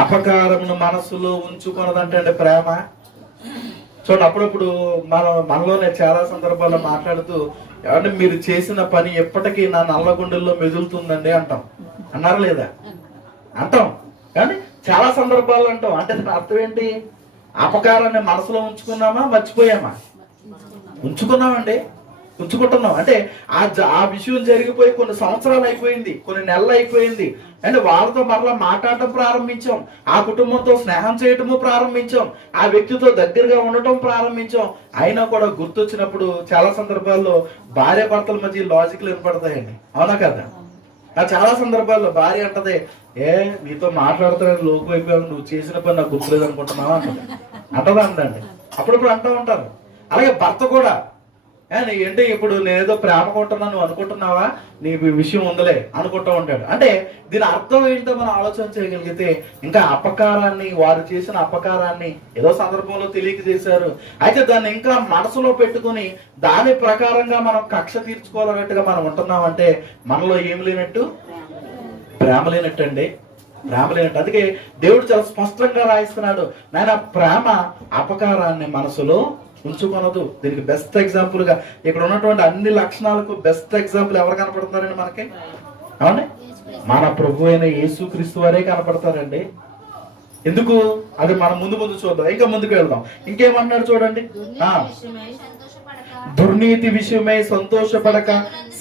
అపకారమును మనసులో ఉంచుకున్నదంటే ప్రేమ. చూడండి, అప్పుడప్పుడు మనలోనే చాలా సందర్భాల్లో మాట్లాడుతూ ఏమంటే మీరు చేసిన పని ఎప్పటికీ నా నల్లగుండెల్లో మెదులుతుందండి అంటాం. అన్నారా లేదా? అంటాం. కానీ చాలా సందర్భాల్లో అంటాం. అంటే దాని అర్థం ఏంటి? అపకారాన్ని మనసులో ఉంచుకున్నామా, మర్చిపోయామా? ఉంచుకున్నామండి. ఉంచుకుంటున్నాం. అంటే ఆ విషయం జరిగిపోయి కొన్ని సంవత్సరాలు అయిపోయింది, కొన్ని నెలలు అయిపోయింది. అంటే వాళ్ళతో మరలా మాట్లాడటం ప్రారంభించాం, ఆ కుటుంబంతో స్నేహం చేయటము ప్రారంభించాం, ఆ వ్యక్తితో దగ్గరగా ఉండటం ప్రారంభించాం. అయినా కూడా గుర్తొచ్చినప్పుడు చాలా సందర్భాల్లో భార్య భర్తల మధ్య లాజిక్లు వినపడతాయండి. అవునా కదా? చాలా సందర్భాల్లో భార్య అంటది, నీతో మాట్లాడుతాడు లోకు అయిపోయావు, నువ్వు చేసిన పని నాకు గుర్తులేదు అనుకుంటున్నావా అంటదా అందండి. అప్పుడప్పుడు అంటూ ఉంటారు. అలాగే భర్త కూడా, ఏంటి ఇప్పుడు నేనేదో ప్రేమ కొంటున్నాను నువ్వు అనుకుంటున్నావా, నీ విషయం ఉందలే అనుకుంటూ ఉంటాడు. అంటే దీని అర్థం ఏంటో మనం ఆలోచన చేయగలిగితే, ఇంకా అపకారాన్ని, వారు చేసిన అపకారాన్ని ఏదో సందర్భంలో తెలియక చేశారు, అయితే దాన్ని ఇంకా మనసులో పెట్టుకుని దాని ప్రకారంగా మనం కక్ష తీర్చుకోవాలన్నట్టుగా మనం ఉంటున్నామంటే మనలో ఏం లేనట్టు, ప్రేమ లేనట్టు అండి, ప్రేమ లేనట్టు. అందుకే దేవుడు చాలా స్పష్టంగా రాయిస్తున్నాడు, నాయన ప్రేమ అపకారాన్ని మనసులో ఉంచుకొనదు. దీనికి బెస్ట్ ఎగ్జాంపుల్ గా ఇక్కడ ఉన్నటువంటి అన్ని లక్షణాలకు బెస్ట్ ఎగ్జాంపుల్ ఎవరు కనపడుతున్నారండి మనకి? అవునే, మన ప్రభు అయిన యేసుక్రీస్తు వారే కనపడతారండి. ఎందుకు? అది మనం ముందు చూద్దాం, ఇంకా ముందుకు వెళ్దాం. ఇంకేమన్నాడు చూడండి, దుర్నీతి విషయమై సంతోషపడక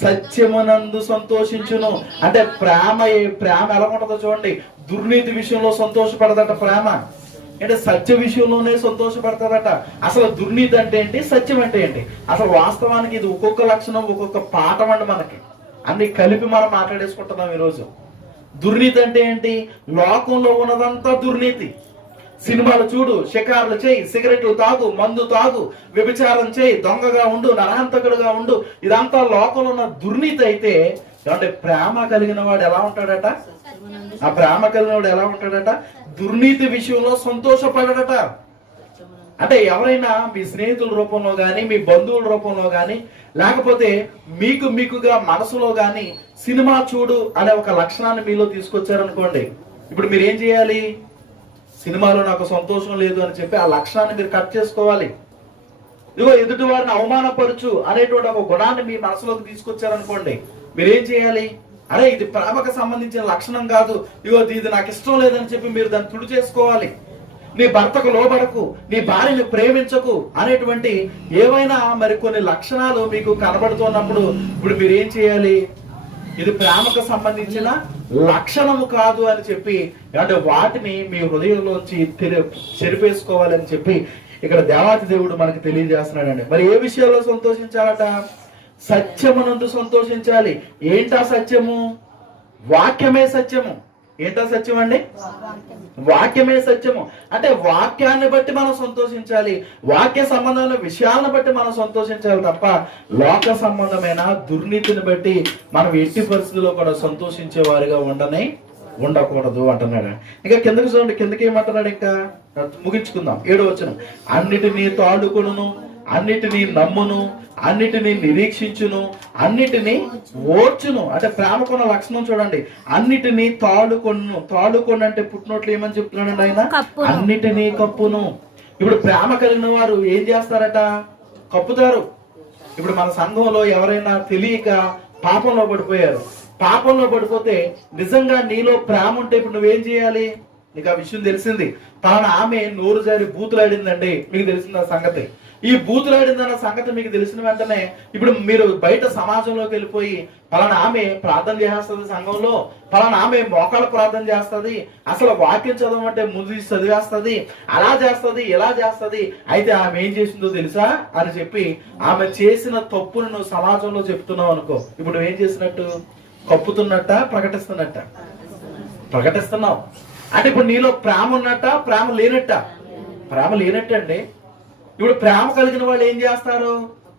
సత్యమునందు సంతోషించును. అంటే ప్రేమ ఎలా ఉంటుందో చూడండి. దుర్నీతి విషయంలో సంతోషపడదట ప్రేమ, అంటే సత్య విషయంలోనే సంతోషపడతారట. అసలు దుర్నీతి అంటే ఏంటి, సత్యం అంటే ఏంటి? అసలు వాస్తవానికి ఇది ఒక్కొక్క లక్షణం, ఒక్కొక్క పాఠం అండి. మనకి అన్ని కలిపి మనం మాట్లాడేసుకుంటున్నాం ఈరోజు. దుర్నీతి అంటే ఏంటి? లోకంలో ఉన్నదంతా దుర్నీతి. సినిమాలు చూడు, షికారులు చేయి, సిగరెట్లు తాగు, మందు తాగు, వ్యభిచారం చేయి, దొంగగా ఉండు, నరహంతకుడుగా ఉండు, ఇదంతా లోకంలో ఉన్న దుర్నీతి. అయితే అంటే ప్రేమ కలిగిన వాడు ఎలా ఉంటాడట? ఆ ప్రేమ కలిగిన వాడు ఎలా ఉంటాడట? దుర్నీతి విషయంలో సంతోషపడట. అంటే ఎవరైనా మీ స్నేహితుల రూపంలో గాని, మీ బంధువుల రూపంలో గాని, లేకపోతే మీకుగా మనసులో గాని సినిమా చూడు అనే ఒక లక్షణాన్ని మీలో తీసుకొచ్చారనుకోండి, ఇప్పుడు మీరు ఏం చేయాలి? సినిమాలో నాకు సంతోషం లేదు అని చెప్పి ఆ లక్షణాన్ని మీరు కట్ చేసుకోవాలి. ఇదిగో ఎదుటి వారిని అవమానపరచు అనేటువంటి ఒక గుణాన్ని మీ మనసులోకి తీసుకొచ్చారనుకోండి, మీరేం చేయాలి? అరే ఇది ప్రేమకు సంబంధించిన లక్షణం కాదు, ఇగో ఇది నాకు ఇష్టం లేదని చెప్పి మీరు దాన్ని తుడి చేసుకోవాలి. నీ భర్తకు లోబడకు, నీ భార్యను ప్రేమించకు అనేటువంటి ఏవైనా మరి కొన్ని లక్షణాలు మీకు కనబడుతున్నప్పుడు ఇప్పుడు మీరేం చేయాలి? ఇది ప్రేమకు సంబంధించిన లక్షణము కాదు అని చెప్పి, అంటే వాటిని మీ హృదయంలోంచి చెరిపేసుకోవాలని చెప్పి ఇక్కడ దేవాతి దేవుడు మనకి తెలియజేస్తున్నాడండి. మరి ఏ విషయాల్లో సంతోషించాలట? సత్యమునందు సంతోషించాలి. ఏంటా సత్యము? వాక్యమే సత్యము. ఏంటా సత్యం అండి? వాక్యమే సత్యము. అంటే వాక్యాన్ని బట్టి మనం సంతోషించాలి, వాక్య సంబంధమైన విషయాలను బట్టి మనం సంతోషించాలి తప్ప లోక సంబంధమైన దుర్నీతిని బట్టి మనం ఎట్టి పరిస్థితుల్లో కూడా సంతోషించే వారిగా ఉండకూడదు అంటున్నాడు. ఇంకా కిందకి చూడండి, కిందకి ఏమంటున్నాడు? ఇంకా ముగించుకుందాం. 7వ వచనం, అన్నిటినీ తాడుకొనును, అన్నిటినీ నమ్మును, అన్నిటినీ నిరీక్షించును, అన్నిటినీ ఓర్చును. అంటే ప్రేమకున్న లక్షణం చూడండి, అన్నిటినీ తాడుకొను అంటే పుట్టినోట్లు ఏమని చెప్తున్నాడు ఆయన? అన్నిటినీ కప్పును. ఇప్పుడు ప్రేమ కలిగిన వారు ఏం చేస్తారట? కప్పుతారు. ఇప్పుడు మన సంఘంలో ఎవరైనా తెలియక పాపంలో పడిపోయారు, పాపంలో పడిపోతే నిజంగా నీలో ప్రేమ ఉంటే ఇప్పుడు నువ్వేం చేయాలి? నీకు ఆ విషయం తెలిసింది, పలానా ఆమె నోరు జారి బూతులాడిందండి, మీకు తెలిసింది ఆ సంగతి. ఈ బూతులాడిందన్న సంగతి మీకు తెలిసిన వెంటనే ఇప్పుడు మీరు బయట సమాజంలోకి వెళ్ళిపోయి, పలానా ఆమె ప్రార్థన చేస్తుంది సంఘంలో, పలానా ఆమె మోకాళ్ళ ప్రార్థన చేస్తుంది, అసలు వాక్యం చదవమంటే ముందు చదివేస్తుంది, అలా చేస్తుంది, ఇలా చేస్తుంది, అయితే ఆమె ఏం చేసిందో తెలుసా అని చెప్పి ఆమె చేసిన తప్పును నువ్వు సమాజంలో చెప్తున్నావు అనుకో, ఇప్పుడు నువ్వేం చేసినట్టు? కప్పుతున్నట్ట, ప్రకటిస్తున్నావు. అంటే ఇప్పుడు నీలో ప్రేమ ఉన్నట్ట, ప్రేమ లేనట్ట? ప్రేమ లేనట్టండి. ఇప్పుడు ప్రేమ కలిగిన వాళ్ళు ఏం చేస్తారు?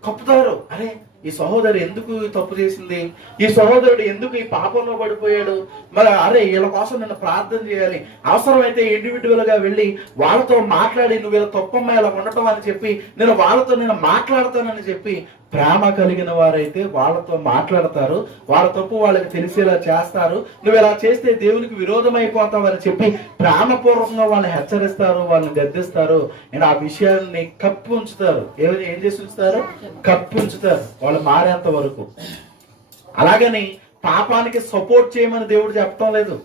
కప్పుతారు. అరే ఈ సహోదరు ఎందుకు తప్పు చేసింది, ఈ సహోదరుడు ఎందుకు ఈ పాపంలో పడిపోయాడు, మరి అరే వీళ్ళ కోసం నేను ప్రార్థన చేయాలి, అవసరమైతే ఇండివిజువల్ గా వెళ్ళి వాళ్ళతో మాట్లాడి నువ్వు ఇలా తప్పమ్మ ఇలా ఉండటం అని చెప్పి నేను మాట్లాడతానని చెప్పి ప్రేమ కలిగిన వారైతే వాళ్ళతో మాట్లాడతారు, వాళ్ళ తప్పు వాళ్ళకి తెలిసేలా చేస్తారు, నువ్వు ఇలా చేస్తే దేవునికి విరోధం అయిపోతావు అని చెప్పి ప్రేమపూర్వకంగా వాళ్ళని హెచ్చరిస్తారు, వాళ్ళని గద్దిస్తారు. నేను ఆ విషయాన్ని కప్పి ఉంచుతారు. ఏం చేసి ఉంచుతారు? కప్పి ఉంచుతారు వాళ్ళు మారేంత వరకు. అలాగని పాపానికి సపోర్ట్ చేయమని దేవుడు చెప్పడం లేదు.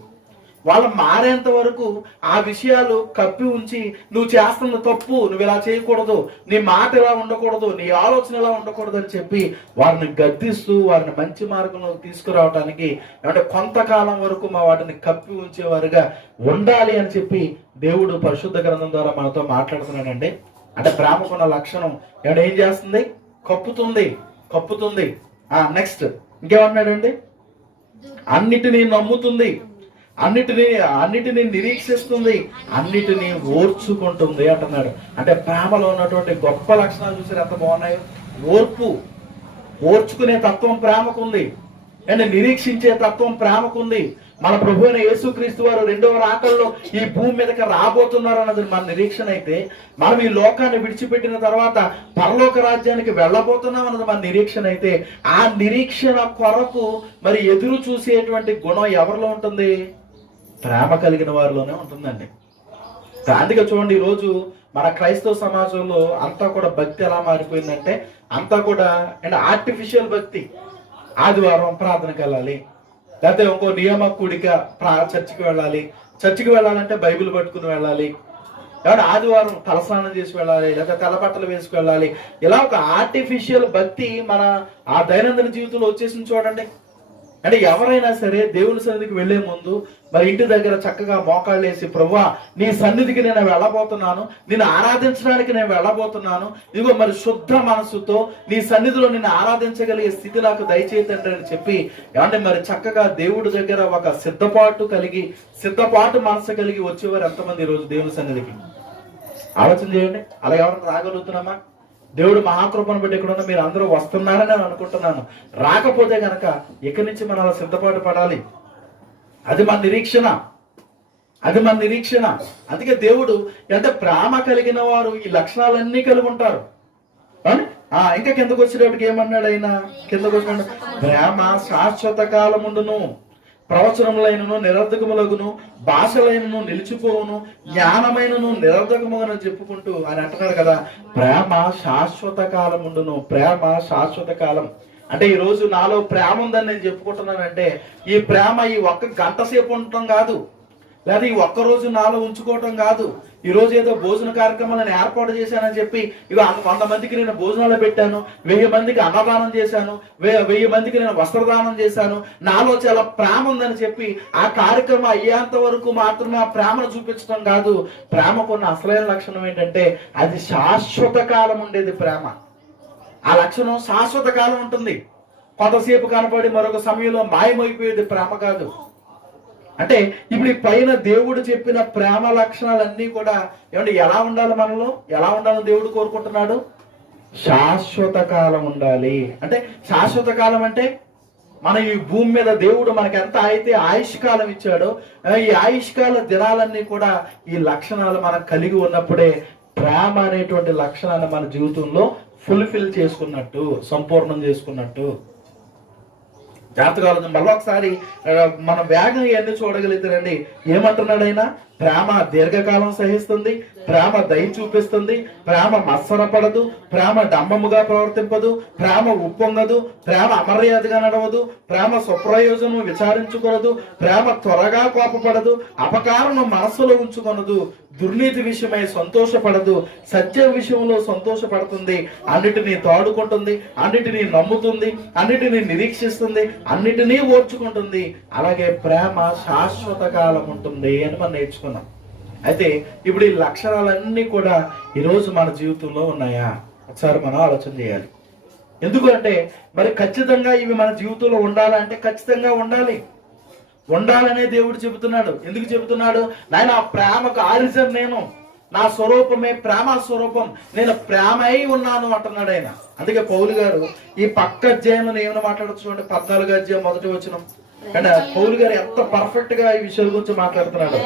వాళ్ళు మారేంత వరకు ఆ విషయాలు కప్పి ఉంచి, నువ్వు చేస్తున్న తప్పు, నువ్వు ఇలా చేయకూడదు, నీ మాట ఇలా ఉండకూడదు, నీ ఆలోచన ఇలా ఉండకూడదు అని చెప్పి వారిని గద్దిస్తూ వారిని మంచి మార్గంలో తీసుకురావడానికి అంటే కొంతకాలం వరకు వాటిని కప్పి ఉంచేవారుగా ఉండాలి అని చెప్పి దేవుడు పరిశుద్ధ గ్రంథం ద్వారా మనతో మాట్లాడుతున్నాడండి. అంటే ప్రేమకున్న లక్షణం ఏం చేస్తుంది? కప్పుతుంది. నెక్స్ట్ ఇంకేమన్నాడండి? అన్నిటినీ నమ్ముతుంది, అన్నిటినీ నిరీక్షిస్తుంది, అన్నిటినీ ఓర్చుకుంటుంది అంటున్నాడు. అంటే ప్రేమలో ఉన్నటువంటి గొప్ప లక్షణాలు చూసారు ఎంత బాగున్నాయో. ఓర్చుకునే తత్వం ప్రేమకుంది, అంటే నిరీక్షించే తత్వం ప్రేమకుంది. మన ప్రభు అయిన యేసుక్రీస్తు వారు రెండవ రాకల్లో ఈ భూమి మీదకి రాబోతున్నారు అన్నది మన నిరీక్షణ అయితే, మనం ఈ లోకాన్ని విడిచిపెట్టిన తర్వాత పరలోక రాజ్యానికి వెళ్ళబోతున్నాం అన్నది మన నిరీక్షణ అయితే, ఆ నిరీక్షణ కొరకు మరి ఎదురు చూసేటువంటి గుణం ఎవరిలో ఉంటుంది? ప్రేమ కలిగిన వారిలోనే ఉంటుందండి. అందుకే చూడండి, ఈరోజు మన క్రైస్తవ సమాజంలో అంతా కూడా భక్తి ఎలా మారిపోయిందంటే, అంతా కూడా అంటే ఆర్టిఫిషియల్ భక్తి. ఆదివారం ప్రార్థనకి వెళ్ళాలి, లేకపోతే ఇంకో నియమ కూడిక చర్చికి వెళ్ళాలంటే బైబిల్ పట్టుకుని వెళ్ళాలి, కాబట్టి ఆదివారం తలస్నానం చేసి వెళ్ళాలి, లేకపోతే తెల్లబట్టలు వేసుకు వెళ్ళాలి. ఇలా ఒక ఆర్టిఫిషియల్ భక్తి మన ఆ దైనందిన జీవితంలో వచ్చేసింది చూడండి. అంటే ఎవరైనా సరే దేవుని సన్నిధికి వెళ్లే ముందు మరి ఇంటి దగ్గర చక్కగా మోకాళ్ళు వేసి, ప్రభువా నీ సన్నిధికి నేను వెళ్ళబోతున్నాను, నిన్ను ఆరాధించడానికి నేను వెళ్ళబోతున్నాను, ఇదిగో మరి శుద్ధ మనసుతో నీ సన్నిధిలో నిన్ను ఆరాధించగలిగే స్థితి నాకు దయచేతండి అని చెప్పి ఏమంటే మరి చక్కగా దేవుడి దగ్గర ఒక సిద్ధపాటు మనసు కలిగి వచ్చేవారు ఎంతమంది ఈరోజు దేవుని సన్నిధికి? ఆలోచన చేయండి. అలా ఎవరైనా రాగలుగుతున్నామా? దేవుడు మహాకృపను బట్టి ఎక్కడున్నా మీరు అందరూ వస్తున్నారని నేను అనుకుంటున్నాను. రాకపోతే గనక ఇక్కడి నుంచి మనం అలా సిద్ధపాటు పడాలి. అది మన నిరీక్షణ. అందుకే దేవుడు అంటే ప్రేమ కలిగిన వారు ఈ లక్షణాలన్నీ కలిగి ఉంటారు. ఇంకా కిందకు వచ్చేటప్పటికి ఏమన్నాడు ఆయన? ప్రేమ శాశ్వత కాలముండును, ప్రవచనములైనను నిరర్ధకములగును, భాషలైనను నిలిచిపోవును, జ్ఞానమైనను నిరర్ధకముగా చెప్పుకుంటూ ఆయన అంటున్నాడు కదా, ప్రేమ శాశ్వత కాలం ఉండును. ప్రేమ శాశ్వత కాలం అంటే ఈ రోజు నాలో ప్రేమ ఉందని నేను చెప్పుకుంటున్నానంటే, ఈ ప్రేమ ఈ ఒక్క గంట సేపు ఉండటం కాదు, లేదా ఈ ఒక్కరోజు నాలో ఉంచుకోవటం కాదు. ఈ రోజు ఏదో భోజన కార్యక్రమాలను ఏర్పాటు చేశానని చెప్పి ఇక 100 మందికి నేను భోజనాలు పెట్టాను, 1000 మందికి అన్నదానం చేశాను, 1000 మందికి నేను వస్త్రదానం చేశాను, నాలో చాలా ప్రేమ ఉందని చెప్పి ఆ కార్యక్రమం అయ్యేంత వరకు మాత్రమే ఆ ప్రేమను చూపించడం కాదు. ప్రేమకున్న అసలైన లక్షణం ఏంటంటే అది శాశ్వత కాలం ఉండేది. ప్రేమ ఆ లక్షణం శాశ్వత కాలం ఉంటుంది. కొంతసేపు కనపడి మరొక సమయంలో మాయమైపోయేది ప్రేమ కాదు. అంటే ఇప్పుడు ఈ పైన దేవుడు చెప్పిన ప్రేమ లక్షణాలన్నీ కూడా ఏమంటే ఎలా ఉండాలి? మనలో ఎలా ఉండాలని దేవుడు కోరుకుంటున్నాడు? శాశ్వత కాలం ఉండాలి. అంటే శాశ్వత కాలం అంటే మన ఈ భూమి మీద దేవుడు మనకి ఎంత అయితే ఆయుష్కాలం ఇచ్చాడో, ఈ ఆయుష్కాల దినాలన్నీ కూడా ఈ లక్షణాలు మనం కలిగి ఉన్నప్పుడే ప్రేమ అనేటువంటి లక్షణాన్ని మన జీవితంలో ఫుల్ఫిల్ చేసుకున్నట్టు, సంపూర్ణం చేసుకున్నట్టు. జాతకాలు మళ్ళీ ఒకసారి మన వేగం ఇవన్నీ చూడగలుగుతారండి. ఏమంటున్నాడు ఆయన? ప్రేమ దీర్ఘకాలం సహిస్తుంది, ప్రేమ దయ చూపిస్తుంది, ప్రేమ మత్సరపడదు, ప్రేమ డంబముగా ప్రవర్తింపదు, ప్రేమ ఉప్పొంగదు, ప్రేమ అమర్యాదగా నడవదు, ప్రేమ స్వప్రయోజనం విచారించుకొనదు, ప్రేమ త్వరగా కోపపడదు, అపకారం మనస్సులో ఉంచుకొనదు, దుర్నీతి విషయమై సంతోషపడదు, సత్యం విషయంలో సంతోషపడుతుంది, అన్నిటినీ తాడుకుంటుంది, అన్నిటినీ నమ్ముతుంది, అన్నిటినీ నిరీక్షిస్తుంది, అన్నిటినీ ఓర్చుకుంటుంది. అలాగే ప్రేమ శాశ్వత కాలం ఉంటుంది అని మనం నేర్చుకున్నాం. అయితే ఇప్పుడు ఈ లక్షణాలన్నీ కూడా ఈరోజు మన జీవితంలో ఉన్నాయా? ఒకసారి మనం ఆలోచన చేయాలి. ఎందుకంటే మరి ఖచ్చితంగా ఇవి మన జీవితంలో ఉండాలంటే ఖచ్చితంగా ఉండాలనే దేవుడు చెబుతున్నాడు. ఎందుకు చెబుతున్నాడు? నాయన ఆ ప్రేమకు ఆరిజన్ నేను, నా స్వరూపమే ప్రేమ స్వరూపం, నేను ప్రేమ అయి ఉన్నాను అంటున్నాడు ఆయన. అందుకే పౌలు గారు ఈ పక్క అధ్యాయంలో ఏమైనా మాట్లాడచ్చు చూడండి, 14వ అధ్యాయం 1వ వచనం. అంటే పౌలు గారు ఎంత పర్ఫెక్ట్ గా ఈ విషయం గురించి మాట్లాడుతున్నాడు.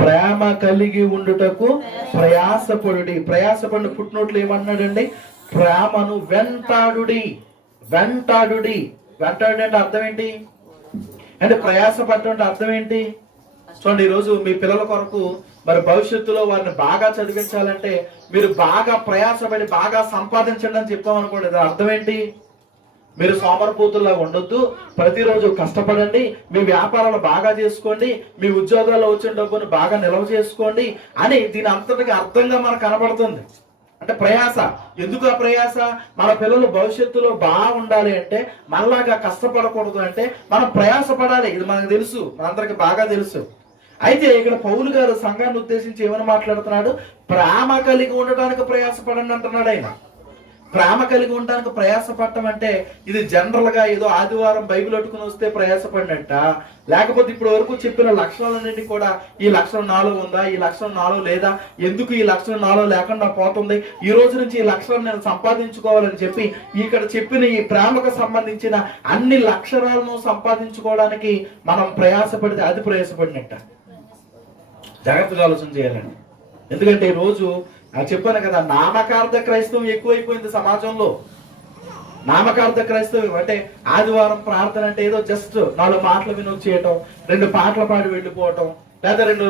ప్రేమ కలిగి ఉండుటకు ప్రయాసపడి పుట్టినోట్లు ఏమన్నాడండి? ప్రేమను వెంటాడుడి అంటే అర్థం ఏంటి? అంటే ప్రయాసపడటం అర్థం ఏంటి? చూడండి, ఈరోజు మీ పిల్లల కొరకు మరి భవిష్యత్తులో వారిని బాగా చదివించాలంటే మీరు బాగా ప్రయాసపడి బాగా సంపాదించండి అని చెప్పామనుకోండి, అర్థం ఏంటి? మీరు సోమరపోతుల్లాగా ఉండొద్దు, ప్రతిరోజు కష్టపడండి, మీ వ్యాపారాలు బాగా చేసుకోండి, మీ ఉద్యోగాల్లో వచ్చిన డబ్బును బాగా నిల్వ చేసుకోండి అని దీని అంతటికి అర్థంగా మనకు కనబడుతుంది. అంటే ప్రయాస. ఎందుకు ఆ ప్రయాస? మన పిల్లలు భవిష్యత్తులో బాగుండాలి అంటే, మనలాగా కష్టపడకూడదు అంటే మనం ప్రయాస పడాలి. ఇది మనకు తెలుసు, మనందరికి బాగా తెలుసు. అయితే ఇక్కడ పౌలు గారు సంఘాన్ని ఉద్దేశించి ఏమని మాట్లాడుతున్నాడు? ప్రేమ కలిగి ఉండటానికి ప్రయాసపడండి అంటున్నాడు ఆయన. ప్రేమ కలిగి ఉండడానికి ప్రయాసపడటం అంటే ఇది జనరల్ గా ఏదో ఆదివారం బైబిల్ పట్టుకుని వస్తే ప్రయాసపడినట్ట, లేకపోతే ఇప్పుడు వరకు చెప్పిన లక్షణాలన్నింటి కూడా ఈ లక్షణం నాలో ఉందా, ఈ లక్షణం నాలో లేదా, ఎందుకు ఈ లక్షణం నాలో లేకుండా పోతుంది, ఈ రోజు నుంచి ఈ లక్షణం నేను సంపాదించుకోవాలని చెప్పి ఇక్కడ చెప్పిన ఈ ప్రేమకు సంబంధించిన అన్ని లక్షణాలను సంపాదించుకోవడానికి మనం ప్రయాసపడితే అది ప్రయాసపడినట్ట. జాగ్రత్తగా ఆలోచన చేయాలండి. ఎందుకంటే ఈ రోజు చెప్పాను కదా, నామకార్థ క్రైస్తవం ఎక్కువైపోయింది సమాజంలో. నామకార్థ క్రైస్తవం అంటే ఆదివారం ప్రార్థన అంటే ఏదో జస్ట్ 4 మాటలు విని వచ్చేయటం, 2 పాటలు పాడి వెళ్ళిపోవటం, లేదా 2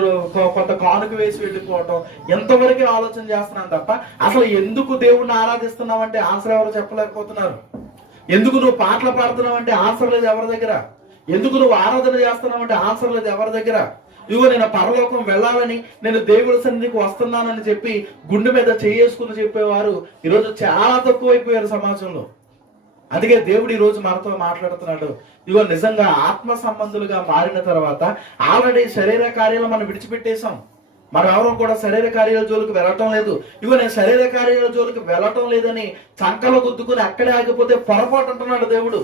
కొంత కానుక వేసి వెళ్ళిపోవటం, ఎంతవరకు ఆలోచన చేస్తున్నాను తప్ప అసలు ఎందుకు దేవుణ్ణి ఆరాధిస్తున్నావు అంటే ఆన్సర్ ఎవరు చెప్పలేకపోతున్నారు. ఎందుకు నువ్వు పాటలు పాడుతున్నావు అంటే ఆన్సర్ లేదు ఎవరి దగ్గర. ఎందుకు నువ్వు ఆరాధన చేస్తున్నావు అంటే ఆన్సర్ లేదు ఎవరి దగ్గర. ఇదిగో నేను పరలోకం వెళ్ళాలని, నేను దేవుడి సన్నిధికి వస్తున్నానని చెప్పి గుండె మీద చేసుకుని చెప్పేవారు ఈరోజు చాలా తక్కువైపోయారు సమాజంలో. అందుకే దేవుడు ఈ రోజు మనతో మాట్లాడుతున్నాడు. ఇదిగో నిజంగా ఆత్మ సంబంధులుగా మారిన తర్వాత ఆల్రెడీ శరీర కార్యాలు మనం విడిచిపెట్టేశాం. మనం ఎవరూ కూడా శరీర కార్యాల జోలికి వెళ్ళటం లేదు. ఇదిగో నేను శరీర కార్యాల జోలికి వెళ్ళటం లేదని చంకలో గుద్దుకుని అక్కడే ఆగిపోతే పొరపాటు అంటున్నాడు దేవుడు.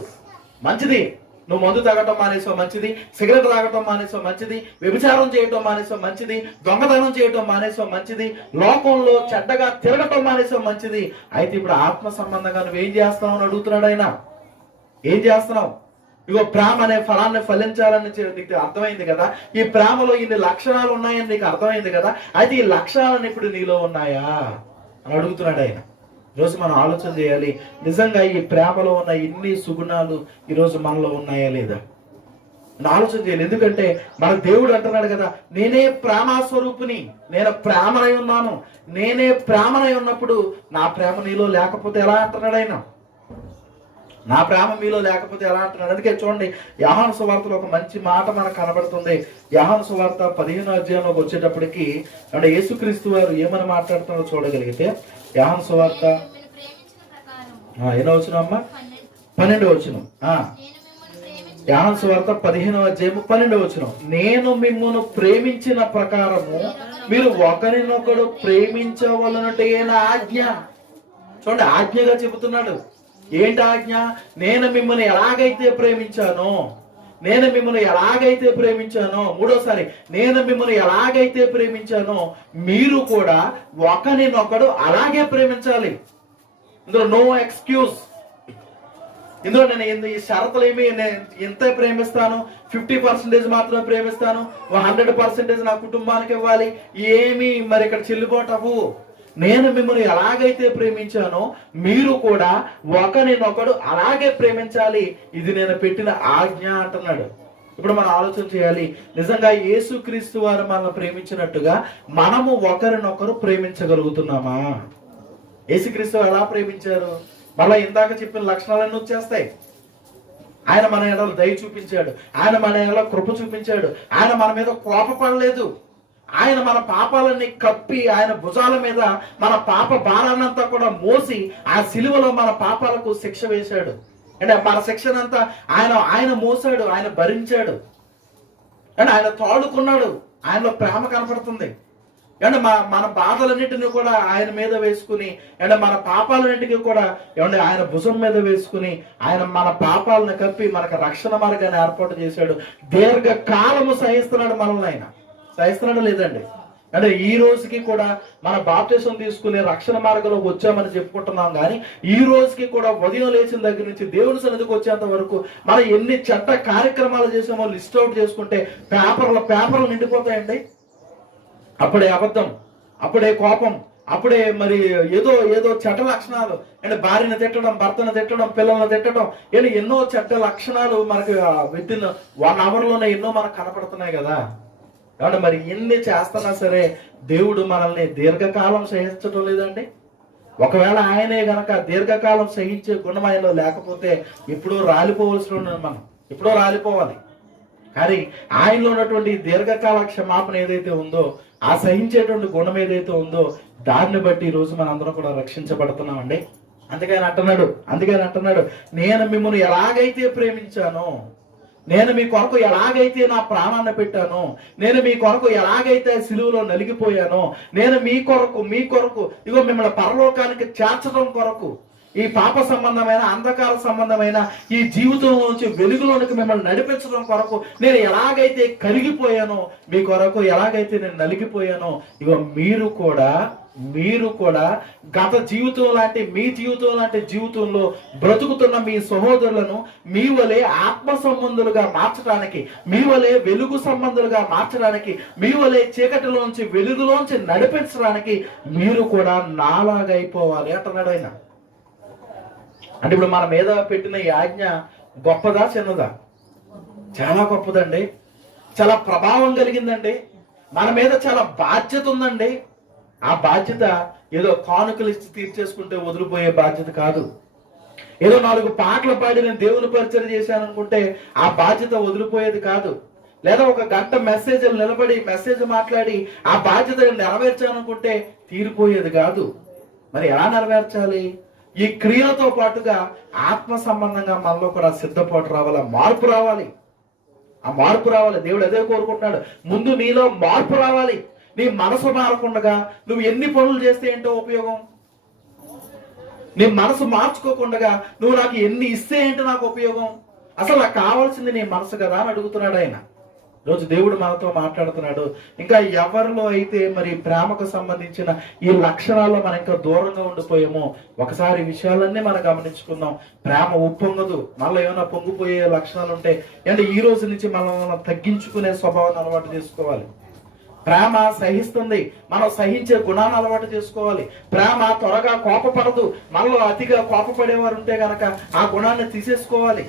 మంచిది, నువ్వు మందు తాగటం మానేసావు మంచిది, సిగరెట్ తాగటం మానేసావు మంచిది, వ్యభిచారం చేయటం మానేసావు మంచిది, దొంగతనం చేయటం మానేసావు మంచిది, లోకంలో చెడ్డగా తిరగటం మానేసావు మంచిది. అయితే ఇప్పుడు ఆత్మ సంబంధంగా నువ్వేం చేస్తావు అని అడుగుతున్నాడు ఆయన. ఏం చేస్తున్నావు? ఇగో ప్రేమ అనే ఫలాన్ని ఫలించాలని నీకు అర్థమైంది కదా. ఈ ప్రేమలో ఇన్ని లక్షణాలు ఉన్నాయని నీకు అర్థమైంది కదా. అయితే ఈ లక్షణాలను ఇప్పుడు నీలో ఉన్నాయా అని అడుగుతున్నాడు ఆయన. ఈరోజు మనం ఆలోచన చేయాలి, నిజంగా ఈ ప్రేమలో ఉన్న ఇన్ని సుగుణాలు ఈరోజు మనలో ఉన్నాయా లేదా ఆలోచన చేయాలి. ఎందుకంటే మన దేవుడు అంటున్నాడు కదా, నేనే ప్రేమస్వరూపుని, నేను ప్రేమనై ఉన్నాను. నేనే ప్రేమనై ఉన్నప్పుడు నా ప్రేమ నీలో లేకపోతే ఎలా అంటున్నాడు ఆయన. నా ప్రేమ మీలో లేకపోతే ఎలా అంటున్నాడు. అందుకే చూడండి, యోహాను సువార్తలో ఒక మంచి మాట మనకు కనబడుతుంది. యోహాను సువార్త 15వ అధ్యాయంలోకి వచ్చేటప్పటికి అంటే యేసుక్రీస్తు వారు ఏమని మాట్లాడుతున్నారో చూడగలిగితే, యోహాను సువార్త ఎన్నో వచనం అమ్మా? 12వ వచనం. యోహాను సువార్త 15వ అధ్యాయము 12వ వచనం. నేను మిమ్మును ప్రేమించిన ప్రకారము మీరు ఒకరినొకడు ప్రేమించవలనటే నా ఆజ్ఞ. చూడండి, ఆజ్ఞగా చెబుతున్నాడు. ఏంటి ఆజ్ఞ? నేను మిమ్మల్ని ఎలాగైతే ప్రేమించానో, నేను మిమ్మల్ని ఎలాగైతే ప్రేమించానో, మూడోసారి నేను మిమ్మల్ని ఎలాగైతే ప్రేమించానో మీరు కూడా ఒకరినొకడు అలాగే ప్రేమించాలి. ఇందులో నో ఎక్స్క్యూజ్. ఇందులో నేను ఈ షరతులు ఏమి, ఎంత ప్రేమిస్తాను, 50% మాత్రమే ప్రేమిస్తాను, 100% నా కుటుంబానికి ఇవ్వాలి, ఏమి మరి ఇక్కడ చెల్లుబాటు. నేను మిమ్మల్ని ఎలాగైతే ప్రేమించానో మీరు కూడా ఒకరినొకడు అలాగే ప్రేమించాలి, ఇది నేను పెట్టిన ఆజ్ఞ అంటున్నాడు. ఇప్పుడు మనం ఆలోచన చేయాలి, నిజంగా యేసుక్రీస్తు వారు మనల్ని ప్రేమించినట్టుగా మనము ఒకరినొకరు ప్రేమించగలుగుతున్నామా? యేసుక్రీస్తు ఎలా ప్రేమించారు? మళ్ళా ఇందాక చెప్పిన లక్షణాలన్నీ వచ్చేస్తాయి. ఆయన మన ఎడల దయ చూపించాడు, ఆయన మన ఎడల కృప చూపించాడు, ఆయన మన మీద కోపపడలేదు, ఆయన మన పాపాలన్నీ కప్పి ఆయన భుజాల మీద మన పాప భారాన్నంతా కూడా మోసి ఆ సిలువలో మన పాపాలకు శిక్ష వేశాడు. అంటే మన శిక్షనంతా ఆయన మోసాడు, ఆయన భరించాడు, అంటే ఆయన తోడుకున్నాడు. ఆయనలో ప్రేమ కనపడుతుంది. అంటే మన బాధలన్నింటినీ కూడా ఆయన మీద వేసుకుని, అంటే మన పాపాలన్నింటినీ కూడా ఏమంటే ఆయన భుజం మీద వేసుకుని ఆయన మన పాపాలను కప్పి మనకు రక్షణ మార్గాన్ని ఏర్పాటు చేశాడు. దీర్ఘకాలము సహిస్తున్నాడు మనల్ని. ఆయన సహిస్తున్నాడు లేదండి. అంటే ఈ రోజుకి కూడా మన బాప్తిసం తీసుకునే రక్షణ మార్గంలో వచ్చామని చెప్పుకుంటున్నాం, కానీ ఈ రోజుకి కూడా ఉదయం లేచిన దగ్గర నుంచి దేవుని సన్నిధికి వచ్చేంత వరకు మనం ఎన్ని చెడ్డ కార్యక్రమాలు చేసామో లిస్ట్ అవుట్ చేసుకుంటే పేపర్లు నిండిపోతాయండి. అప్పుడే అబద్ధం, అప్పుడే కోపం, అప్పుడే మరి ఏదో చెడ్డ లక్షణాలు, అంటే భార్యను తిట్టడం, భర్తను తిట్టడం, పిల్లలను తిట్టడం, ఎన్నో చెడ్డ లక్షణాలు మనకు వితిన్ 1 అవర్లోనే ఎన్నో మనకు కనపడుతున్నాయి కదా. కాబట్టి మరి ఎన్ని చేస్తున్నా సరే దేవుడు మనల్ని దీర్ఘకాలం సహించడం లేదండి. ఒకవేళ ఆయనే గనక దీర్ఘకాలం సహించే గుణం ఆయనలో లేకపోతే ఎప్పుడో రాలిపోవలసి ఉన్నది, మనం ఎప్పుడో రాలిపోవాలి. కానీ ఆయనలో ఉన్నటువంటి దీర్ఘకాల క్షమాపణ ఏదైతే ఉందో, ఆ సహించేటువంటి గుణం ఏదైతే ఉందో, దాన్ని బట్టి ఈ రోజు మనందరం కూడా రక్షించబడుతున్నామండి. అందుకని అంటున్నాడు నేను మిమ్మల్ని ఎలాగైతే ప్రేమించానో, నేను మీ కొరకు ఎలాగైతే నా ప్రాణాన్ని పెట్టానో, నేను మీ కొరకు ఎలాగైతే సిలువలో నలిగిపోయానో, నేను మీ కొరకు ఇగో మిమ్మల్ని పరలోకానికి చేర్చడం కొరకు, ఈ పాప సంబంధమైన అంధకార సంబంధమైన ఈ జీవితంలోంచి వెలుగులోనికి మిమ్మల్ని నడిపించడం కొరకు నేను ఎలాగైతే కరిగిపోయానో, మీ కొరకు ఎలాగైతే నేను నలిగిపోయానో, ఇగో మీరు కూడా గత జీవితం లాంటి మీ జీవితం లాంటి జీవితంలో బ్రతుకుతున్న మీ సహోదరులను మీ వలె ఆత్మ సంబంధులుగా మార్చడానికి, మీ వలె వెలుగు సంబంధులుగా మార్చడానికి, మీ వలె చీకటిలోంచి వెలుగులోంచి నడిపించడానికి మీరు కూడా నాలాగా అయిపోవాలి అంటున్నాడు ఆయన. అంటే ఇప్పుడు మన మీద పెట్టిన ఈ ఆజ్ఞ గొప్పదా చిన్నదా? చాలా గొప్పదండి. చాలా ప్రభావం కలిగిందండి. మన మీద చాలా బాధ్యత ఉందండి. ఆ బాధ్యత ఏదో కానుకలు ఇచ్చి తీర్చేసుకుంటే వదిలిపోయే బాధ్యత కాదు. ఏదో 4 పాటలు పాడి నేను దేవుని పరిచయం చేశాను అనుకుంటే ఆ బాధ్యత వదిలిపోయేది కాదు. లేదా 1 గంట మెసేజ్లు నిలబడి మెసేజ్ మాట్లాడి ఆ బాధ్యత నెరవేర్చాను అనుకుంటే తీరిపోయేది కాదు. మరి ఎలా నెరవేర్చాలి? ఈ క్రియలతో పాటుగా ఆత్మ సంబంధంగా మనలో కూడా సిద్ధపాటు రావాలి, మార్పు రావాలి. ఆ మార్పు రావాలి. దేవుడు అదే కోరుకుంటున్నాడు. ముందు నీలో మార్పు రావాలి. నీ మనసు మారకుండా నువ్వు ఎన్ని పనులు చేస్తే ఏంటో ఉపయోగం? నీ మనసు మార్చుకోకుండా నువ్వు నాకు ఎన్ని ఇస్తే ఏంటో నాకు ఉపయోగం? అసలు నాకు కావాల్సింది నీ మనసు కదా అని అడుగుతున్నాడు ఆయన. రోజు దేవుడు మనతో మాట్లాడుతున్నాడు. ఇంకా ఎవరిలో అయితే మరి ప్రేమకు సంబంధించిన ఈ లక్షణాల్లో మనం ఇంకా దూరంగా ఉండిపోయామో ఒకసారి విషయాలన్నీ మనం గమనించుకుందాం. ప్రేమ ఉప్పొంగదు. మళ్ళీ ఏమైనా పొంగిపోయే లక్షణాలు ఉంటే అంటే ఈ రోజు నుంచి మనం తగ్గించుకునే స్వభావాన్ని అలవాటు చేసుకోవాలి. ప్రేమ సహిస్తుంది. మనం సహించే గుణాన్ని అలవాటు చేసుకోవాలి. ప్రేమ త్వరగా కోపపడదు. మనలో అతిగా కోపపడేవారు ఉంటే గనక ఆ గుణాన్ని తీసేసుకోవాలి.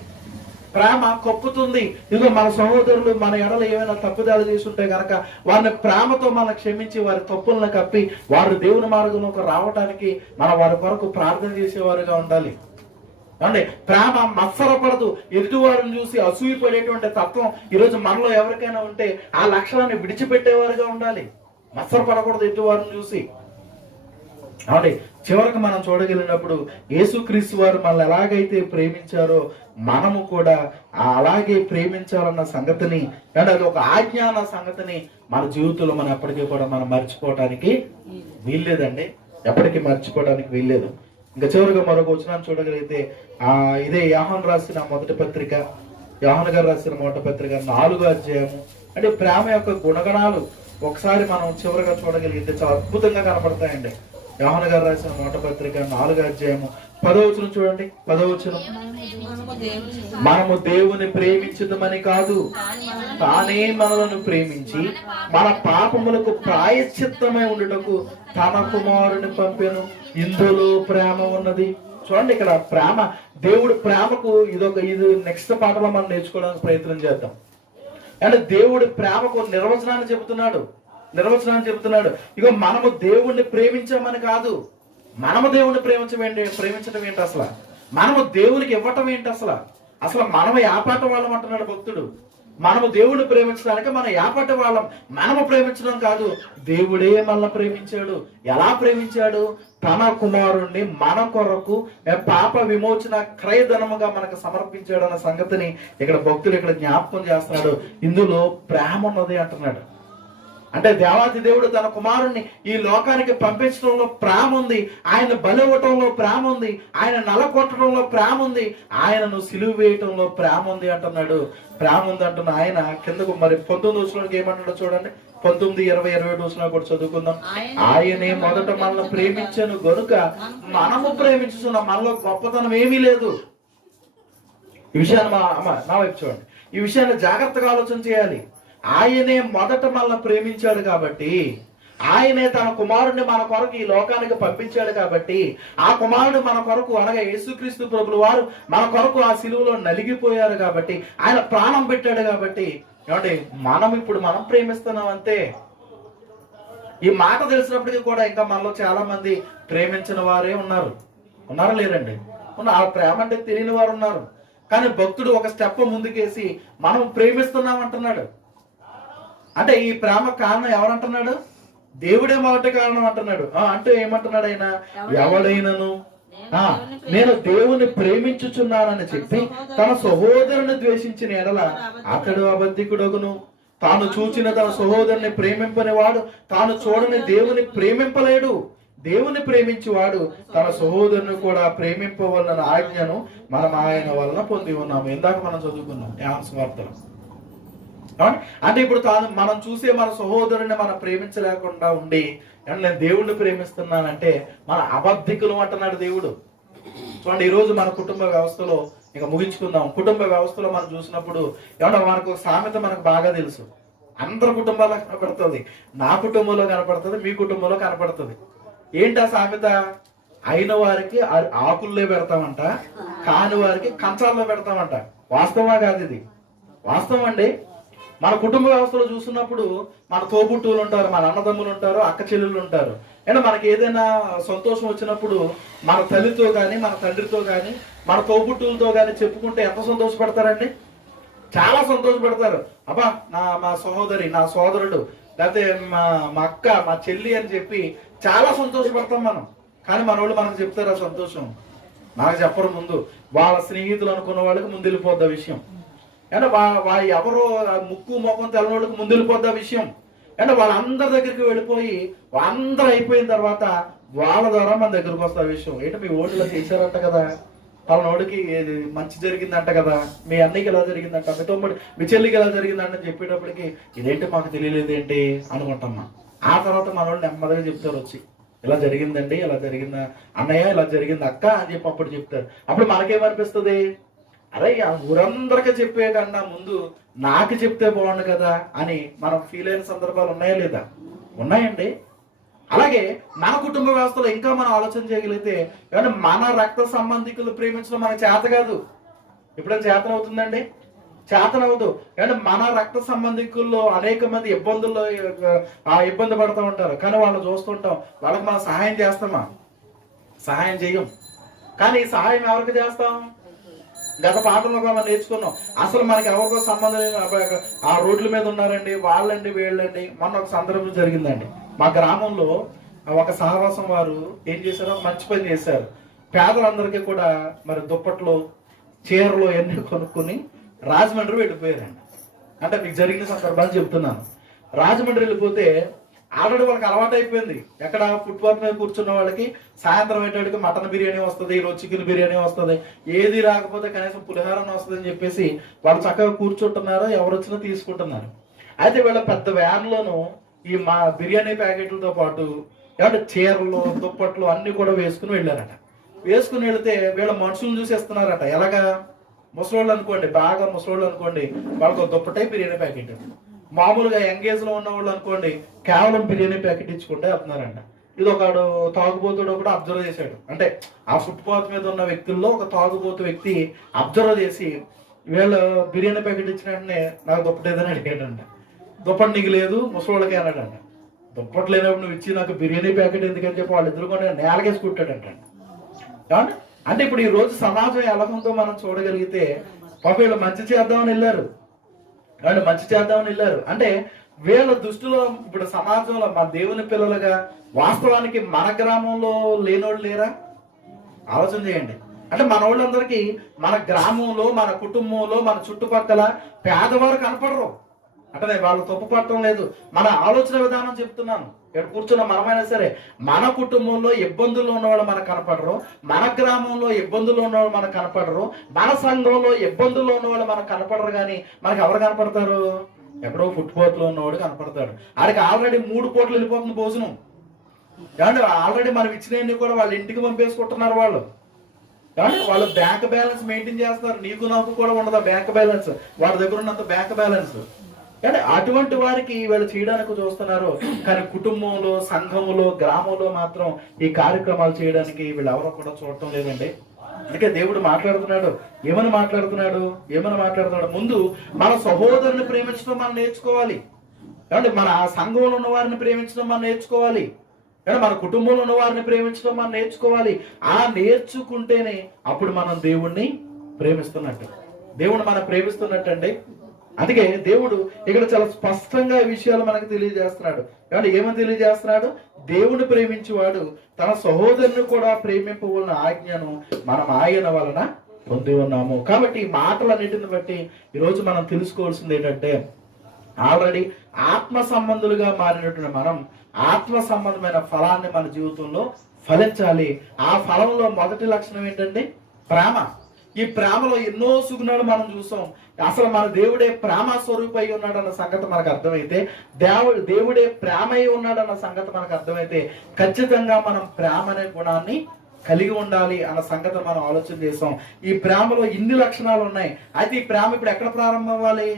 ప్రేమ కప్పుతుంది. ఇదిగో మన సహోదరులు మన ఎడలు ఏమైనా తప్పుదాలు చేసుంటే గనక వారిని ప్రేమతో మనం క్షమించి వారి తప్పులను కప్పి వారు దేవుని మార్గంలోకి రావడానికి మనం వారి కొరకు ప్రార్థన చేసేవారుగా ఉండాలి. అంటే ప్రేమ మత్సరపడదు. ఎదుటివారిని చూసి అసూయపడేటువంటి తత్వం ఈరోజు మనలో ఎవరికైనా ఉంటే ఆ లక్షణాన్ని విడిచిపెట్టేవారుగా ఉండాలి. మత్సరపడకూడదు ఎదుటివారిని చూసి. అంటే చివరికి మనం చూడగలిగినప్పుడు యేసుక్రీస్తు వారు మనల్ని ఎలాగైతే ప్రేమించారో మనము కూడా అలాగే ప్రేమించాలన్న సంగతిని, అంటే అది ఒక ఆజ్ఞ అన్న సంగతిని మన జీవితంలో మనం ఎప్పటికీ కూడా మనం మర్చిపోవటానికి వీల్లేదండి. ఎప్పటికీ మర్చిపోవడానికి వీల్లేదు. ఇంకా చివరిగా మరొక వచనాన్ని చూడగలిగితే ఇదే యోహాను రాసిన మొదటి పత్రిక, యోహాను గారు రాసిన మొదటి పత్రిక 4వ అధ్యాయము. అంటే ప్రేమ యొక్క గుణగణాలు ఒకసారి మనం చివరిగా చూడగలిగితే చాలా అద్భుతంగా కనపడతాయండి. యోహాను గారు రాసిన మొదటి పత్రిక 4వ అధ్యాయము 10వ వచనం చూడండి. 10వ వచనం, మనము దేవుని ప్రేమించుదామని కాదు, తానే మనలను ప్రేమించి మన పాపములకు ప్రాయశ్చిత్తమై ఉండుటకు తన కుమారుని పంపెను. ఇందులో ప్రేమ ఉన్నది. చూడండి, ఇక్కడ ప్రేమ, దేవుడు ప్రేమకు ఇది నెక్స్ట్ పాటలో మనం నేర్చుకోవడానికి ప్రయత్నం చేద్దాం. అంటే దేవుడు ప్రేమకు నిర్వచనాన్ని చెబుతున్నాడు. ఇగో మనము దేవుణ్ణి ప్రేమించామని కాదు, మనము దేవుణ్ణి ప్రేమించడం ఏంటి అసలు? మనము దేవునికి ఇవ్వటం ఏంటి అసలు? మనం యాపాట వాళ్ళం అంటున్నాడు భక్తుడు. మనము దేవుడిని ప్రేమించడానికి మనం యాపటి వాళ్ళం. మనము ప్రేమించడం కాదు, దేవుడే మనల్ని ప్రేమించాడు. ఎలా ప్రేమించాడు? తన కుమారుణ్ణి మన కొరకు పాప విమోచన క్రయధనముగా మనకు సమర్పించాడు అన్న సంగతిని ఇక్కడ భక్తుడు ఇక్కడ జ్ఞాపకం చేస్తున్నాడు. ఇందులో ప్రేమ ఉన్నది అంటున్నాడు. అంటే దేవాది దేవుడు తన కుమారుణ్ణి ఈ లోకానికి పంపించడంలో ప్రేమ ఉంది. ఆయన బలి ఇవ్వటంలో ప్రేమ ఉంది. ఆయన నలకొట్టడంలో ప్రేమ ఉంది. ఆయనను సిలువ వేయటంలో ప్రేమ ఉంది అంటున్నాడు. ప్రేమ ఉంది అంటున్న ఆయన కిందకు మరి 19 వచనానికి ఏమంటాడో చూడండి. 19, 20, 21 వచనాలు కూడా చదువుకుందాం. ఆయనే మొదట మనల్ని ప్రేమించను గనుక మనము ప్రేమించుతున్నాం. మనలో గొప్పతనం ఏమీ లేదు. ఈ విషయాన్ని నా వైపు చూడండి. ఈ విషయాన్ని జాగ్రత్తగా ఆలోచన చేయాలి. ఆయనే మొదట మనల్ని ప్రేమించాడు కాబట్టి, ఆయనే తన కుమారుడిని మన కొరకు ఈ లోకానికి పంపించాడు కాబట్టి, ఆ కుమారుడు మన కొరకు అనగా యేసుక్రీస్తు ప్రభులు వారు మన కొరకు ఆ సిలువలో నలిగిపోయారు కాబట్టి, ఆయన ప్రాణం పెట్టాడు కాబట్టి, ఏమంటే మనం ప్రేమిస్తున్నాం అంతే. ఈ మాట తెలిసినప్పటికీ కూడా ఇంకా మనలో చాలా మంది ప్రేమించిన వారే ఉన్నారా లేరండి? ఆ ప్రేమ అంటే తెలియని వారు ఉన్నారు. కానీ భక్తుడు ఒక స్టెప్ ముందుకేసి మనం ప్రేమిస్తున్నాం అంటున్నాడు. అంటే ఈ ప్రేమ కారణం ఎవరంటున్నాడు? దేవుడే మొదటి కారణం అంటున్నాడు. అంటే ఏమంటున్నాడు ఆయన? ఎవడైనను నేను దేవుని ప్రేమించుచున్నానని చెప్పి తన సహోదరుని ద్వేషించిన ఎడల అతడు అబద్ధికుడగును. తాను చూచిన తన సహోదరుని ప్రేమింపని వాడు తాను చూడని దేవుని ప్రేమింపలేడు. దేవుని ప్రేమించేవాడు తన సహోదరుని కూడా ప్రేమింపవలన ఆజ్ఞను మనం ఆయన వలన పొంది ఉన్నాము. ఇందాక మనం చదువుకున్నాం యోహాను సువార్తలో. అంటే ఇప్పుడు మనం చూసే మన సహోదరుని మనం ప్రేమించలేకుండా ఉండి నేను దేవుణ్ణి ప్రేమిస్తున్నానంటే మన అబద్ధికులు అంటున్నాడు దేవుడు. చూడండి, ఈరోజు మన కుటుంబ వ్యవస్థలో ఇక ముగించుకుందాం. కుటుంబ వ్యవస్థలో మనం చూసినప్పుడు ఏమన్నా మనకు ఒక సామెత మనకు బాగా తెలుసు. అందరి కుటుంబాల్లో కనపడుతుంది, నా కుటుంబంలో కనపడుతుంది, మీ కుటుంబంలో కనపడుతుంది. ఏంటి ఆ సామెత? అయిన వారికి ఆకుల్లో పెడతామంట, కాని వారికి కంచాల్లో పెడతామంట. వాస్తవమా కాదు? ఇది వాస్తవం అండి. మన కుటుంబ వ్యవస్థలో చూస్తున్నప్పుడు మన తోబుట్టువులు ఉంటారు, మన అన్నదమ్ములు ఉంటారు, అక్క చెల్లెళ్ళు ఉంటారు. అంటే మనకి ఏదైనా సంతోషం వచ్చినప్పుడు మన తల్లితో కానీ మన తండ్రితో కానీ మన తోబుట్టువులతో కానీ చెప్పుకుంటే ఎంత సంతోషపడతారండి? చాలా సంతోషపడతారు. అబ్బా మా సహోదరి, నా సోదరుడు, లేకపోతే మా అక్క, మా చెల్లి అని చెప్పి చాలా సంతోషపడతాం మనం. కానీ మన వాళ్ళు మనకు చెప్తారు ఆ సంతోషం, మనకు చెప్పరు. ముందు వాళ్ళ స్నేహితులు అనుకున్న వాళ్ళకి ముందు వెళ్ళిపోద్ది ఆ విషయం. అంటే ఎవరో ముక్కు ముఖం తెల్లని వాళ్ళకి ముందు వెళ్ళిపోద్ది ఆ విషయం. అంటే వాళ్ళందరి దగ్గరికి వెళ్ళిపోయి అందరూ అయిపోయిన తర్వాత వాళ్ళ ద్వారా మన దగ్గరకు వస్తుంది ఆ విషయం. ఏంటో మీ ఓట్లు చేశారంట కదా, పలానోడికి మంచి జరిగిందంట కదా, మీ అన్నయ్యకి ఎలా జరిగిందంట, మీ తమ్ముడు మీ చెల్లికి ఎలా జరిగిందంట అని చెప్పేటప్పటికి ఇదేంటి మాకు తెలియలేదు ఏంటి అనుకుంటామ్మా. ఆ తర్వాత మన వాళ్ళు నెమ్మదిగా చెప్తారు వచ్చి, ఇలా జరిగిందండి, ఇలా జరిగిందా అన్నయ్య, ఇలా జరిగింది అక్క అని చెప్పి అప్పుడు చెప్తారు. అప్పుడు మనకేమనిపిస్తుంది? అరే ఊరందరికీ చెప్పే కన్నా ముందు నాకు చెప్తే బాగుండు కదా అని మనం ఫీల్ అయిన సందర్భాలు ఉన్నాయా లేదా? ఉన్నాయండి. అలాగే మన కుటుంబ వ్యవస్థలో ఇంకా మనం ఆలోచన చేయగలిగితే మన రక్త సంబంధికులు ప్రేమించడం మనకు చేత కాదు. ఎప్పుడైనా చేతన అవుతుందండి? చేతనవదు. అంటే మన రక్త సంబంధికుల్లో అనేక మంది ఇబ్బంది పడుతూ ఉంటారు. కానీ వాళ్ళు చూస్తుంటాం, వాళ్ళకి మనం సహాయం చేస్తామా? సహాయం చేయం. కానీ ఈ సహాయం ఎవరికి చేస్తాం? గత పాఠంలో మనం నేర్చుకున్నాం, అసలు మనకి ఎవరికో సంబంధం లేదు, ఆ రోడ్ల మీద ఉన్నారండి, వాళ్ళండి వీళ్ళండి. మొన్న ఒక సందర్భం జరిగిందండి. మా గ్రామంలో ఒక సహవాసం వారు ఏం చేశారో మంచి పని చేశారు. పేదలందరికీ కూడా మరి దుప్పట్లు, చీరలు అన్నీ కొనుక్కొని రాజమండ్రి వెళ్ళిపోయారండి. అంటే మీకు జరిగిన సందర్భాలు చెప్తున్నాను. రాజమండ్రి వెళ్ళిపోతే ఆల్రెడీ వాళ్ళకి అలవాటు అయిపోయింది. ఎక్కడ ఫుట్పాత్ మీద కూర్చున్న వాళ్ళకి సాయంత్రం అయ్యేటికి మటన్ బిర్యానీ వస్తుంది, ఈరోజు చికెన్ బిర్యానీ వస్తుంది, ఏది రాకపోతే కనీసం పులిహారం వస్తుంది అని చెప్పేసి వాళ్ళు చక్కగా కూర్చుంటున్నారు, ఎవరు వచ్చినా తీసుకుంటున్నారు. అయితే వీళ్ళ పెద్ద వ్యాన్లోను ఈ మా బిర్యానీ ప్యాకెట్లతో పాటు ఏమంటే చీరలు, దుప్పట్లు అన్ని కూడా వేసుకుని వెళ్ళారట. వేసుకుని వెళితే వీళ్ళ మనుషులను చూసేస్తున్నారట. ఎలాగా? ముసలోళ్ళు అనుకోండి, బాగా ముసలోళ్ళు అనుకోండి, వాళ్ళకు దుప్పటే బిర్యానీ ప్యాకెట్. మామూలుగా ఎంగేజ్ లో ఉన్న వాళ్ళు అనుకోండి, కేవలం బిర్యానీ ప్యాకెట్ ఇచ్చుకుంటే వెళ్తున్నారంట. ఇది ఒకడు తాగుబోతుడు కూడా అబ్జర్వ్ చేశాడు. అంటే ఆ ఫుట్పాత్ మీద ఉన్న వ్యక్తుల్లో ఒక తాగుబోతు వ్యక్తి అబ్జర్వ్ చేసి వీళ్ళు బిర్యానీ ప్యాకెట్ ఇచ్చిన వెంటనే నాకు దుప్పటేదని అడిగాడంట. దుప్పటి నీకు లేదు, ముసలోళ్ళకి అన్నాడంట. దుప్పటి లేనప్పుడు నువ్వు ఇచ్చి నాకు బిర్యానీ ప్యాకెట్ ఎందుకని చెప్పి వాళ్ళు ఎదురుకొని నేలకేసి కుట్టాడంట. అంటే ఇప్పుడు ఈ రోజు సమాజం ఎలా ఉందో మనం చూడగలిగితే, పాప వీళ్ళు మంచి చేద్దామని వెళ్ళారు, వాళ్ళు మంచి చేద్దామని వెళ్ళారు. అంటే వీళ్ళ దృష్టిలో ఇప్పుడు సమాజంలో మన దేవుని పిల్లలుగా వాస్తవానికి మన గ్రామంలో లేనోళ్ళు లేరా? ఆలోచన చేయండి. అంటే మన వాళ్ళందరికీ మన గ్రామంలో, మన కుటుంబంలో, మన చుట్టుపక్కల పేదవారు కనపడరు. అంటే వాళ్ళు తప్పు పట్టడం లేదు, మన ఆలోచన విధానం చెప్తున్నాను. ఇక్కడ కూర్చున్న మనమైనా సరే మన కుటుంబంలో ఇబ్బందుల్లో ఉన్నవాళ్ళు మనకు కనపడరు, మన గ్రామంలో ఇబ్బందుల్లో ఉన్నవాళ్ళు మనకు కనపడరు, మన సంఘంలో ఇబ్బందుల్లో ఉన్నవాళ్ళు మనకు కనపడరు. కానీ మనకు ఎవరు కనపడతారు? ఎక్కడో ఫుట్పాత్ లో ఉన్నవాడు కనపడతాడు. ఆడికి ఆల్రెడీ 3 పూటలు వెళ్ళిపోతుంది భోజనం. ఏమంటే ఆల్రెడీ మనం ఇచ్చినవన్నీ కూడా వాళ్ళ ఇంటికి పంపేసుకుంటున్నారు. వాళ్ళు బ్యాంక్ బ్యాలెన్స్ మెయింటైన్ చేస్తున్నారు. నీకు నాకు కూడా ఉండదు బ్యాంక్ బ్యాలెన్స్, వాళ్ళ దగ్గర ఉన్నంత బ్యాంక్ బ్యాలెన్స్. అంటే అటువంటి వారికి వీళ్ళు చేయడానికి చూస్తున్నారు. కానీ కుటుంబంలో, సంఘంలో, గ్రామంలో మాత్రం ఈ కార్యక్రమాలు చేయడానికి వీళ్ళు ఎవరో కూడా చూడటం లేదండి. అందుకే దేవుడు మాట్లాడుతున్నాడు. ఏమని మాట్లాడుతున్నాడు? ముందు మన సహోదరుని ప్రేమించడం మనం నేర్చుకోవాలి. కాబట్టి మన సంఘంలో ఉన్న వారిని ప్రేమించడం మనం నేర్చుకోవాలి, కానీ మన కుటుంబంలో ఉన్న వారిని ప్రేమించడం మనం నేర్చుకోవాలి. ఆ నేర్చుకుంటేనే అప్పుడు మనం దేవుణ్ణి ప్రేమిస్తున్నట్టు, దేవుడు మనం ప్రేమిస్తున్నట్టండి. అందుకే దేవుడు ఇక్కడ చాలా స్పష్టంగా ఈ విషయాలు మనకు తెలియజేస్తున్నాడు. కానీ ఏమని తెలియజేస్తున్నాడు? దేవుని ప్రేమించేవాడు తన సహోదరుని కూడా ప్రేమింపవలన ఆజ్ఞను మనం ఆయన వలన పొంది ఉన్నాము. కాబట్టి ఈ మాటలన్నిటిని బట్టి ఈరోజు మనం తెలుసుకోవాల్సింది ఏంటంటే, ఆల్రెడీ ఆత్మ సంబంధులుగా మారినటువంటి మనం ఆత్మ సంబంధమైన ఫలాన్ని మన జీవితంలో ఫలించాలి. ఆ ఫలంలో మొదటి లక్షణం ఏంటంటే ప్రేమ. ఈ ప్రేమలో ఎన్నో సుగుణాలు మనం చూసాం. అసలు మన దేవుడే ప్రేమ స్వరూపై ఉన్నాడన్న సంగతి మనకు అర్థమైతే, దేవుడే ప్రేమ అయి ఉన్నాడన్న సంగతి మనకు అర్థమైతే, ఖచ్చితంగా మనం ప్రేమ అనే గుణాన్ని కలిగి ఉండాలి అన్న సంగతి మనం ఆలోచన చేసాం. ఈ ప్రేమలో ఇన్ని లక్షణాలు ఉన్నాయి. అయితే ఈ ప్రేమ ఇప్పుడు ఎక్కడ ప్రారంభం అవ్వాలి?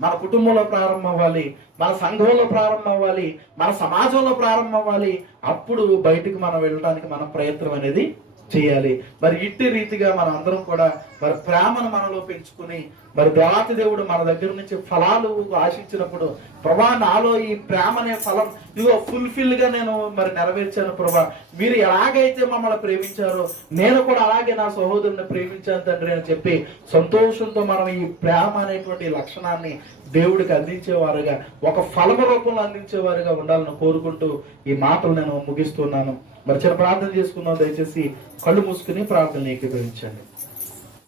మన కుటుంబంలో ప్రారంభం అవ్వాలి, మన సంఘంలో ప్రారంభం అవ్వాలి, మన సమాజంలో ప్రారంభం అవ్వాలి. అప్పుడు బయటికి మనం వెళ్ళడానికి మన ప్రయత్నం అనేది చేయాలి. మరి ఇట్టి రీతిగా మనం అందరం కూడా మరి ప్రేమను మనలో పెంచుకుని, మరి దేవాతి దేవుడు మన దగ్గర నుంచి ఫలాలు ఆశించినప్పుడు, ప్రభా నాలో ఈ ప్రేమ అనే ఫలం ఇదిగో ఫుల్ఫిల్ గా నేను మరి నెరవేర్చాను ప్రభా, మీరు ఎలాగైతే మమ్మల్ని ప్రేమించారో నేను కూడా అలాగే నా సహోదరుని ప్రేమించాను తండ్రి అని చెప్పి సంతోషంతో మనం ఈ ప్రేమ అనేటువంటి లక్షణాన్ని దేవుడికి అందించేవారుగా, ఒక ఫలమ రూపంలో అందించేవారుగా ఉండాలని కోరుకుంటూ ఈ మాటలు నేను ముగిస్తున్నాను. మరి చిన్న ప్రార్థన చేసుకుందాం. దయచేసి కళ్ళు మూసుకుని ప్రార్థన ఏకీభవించండి.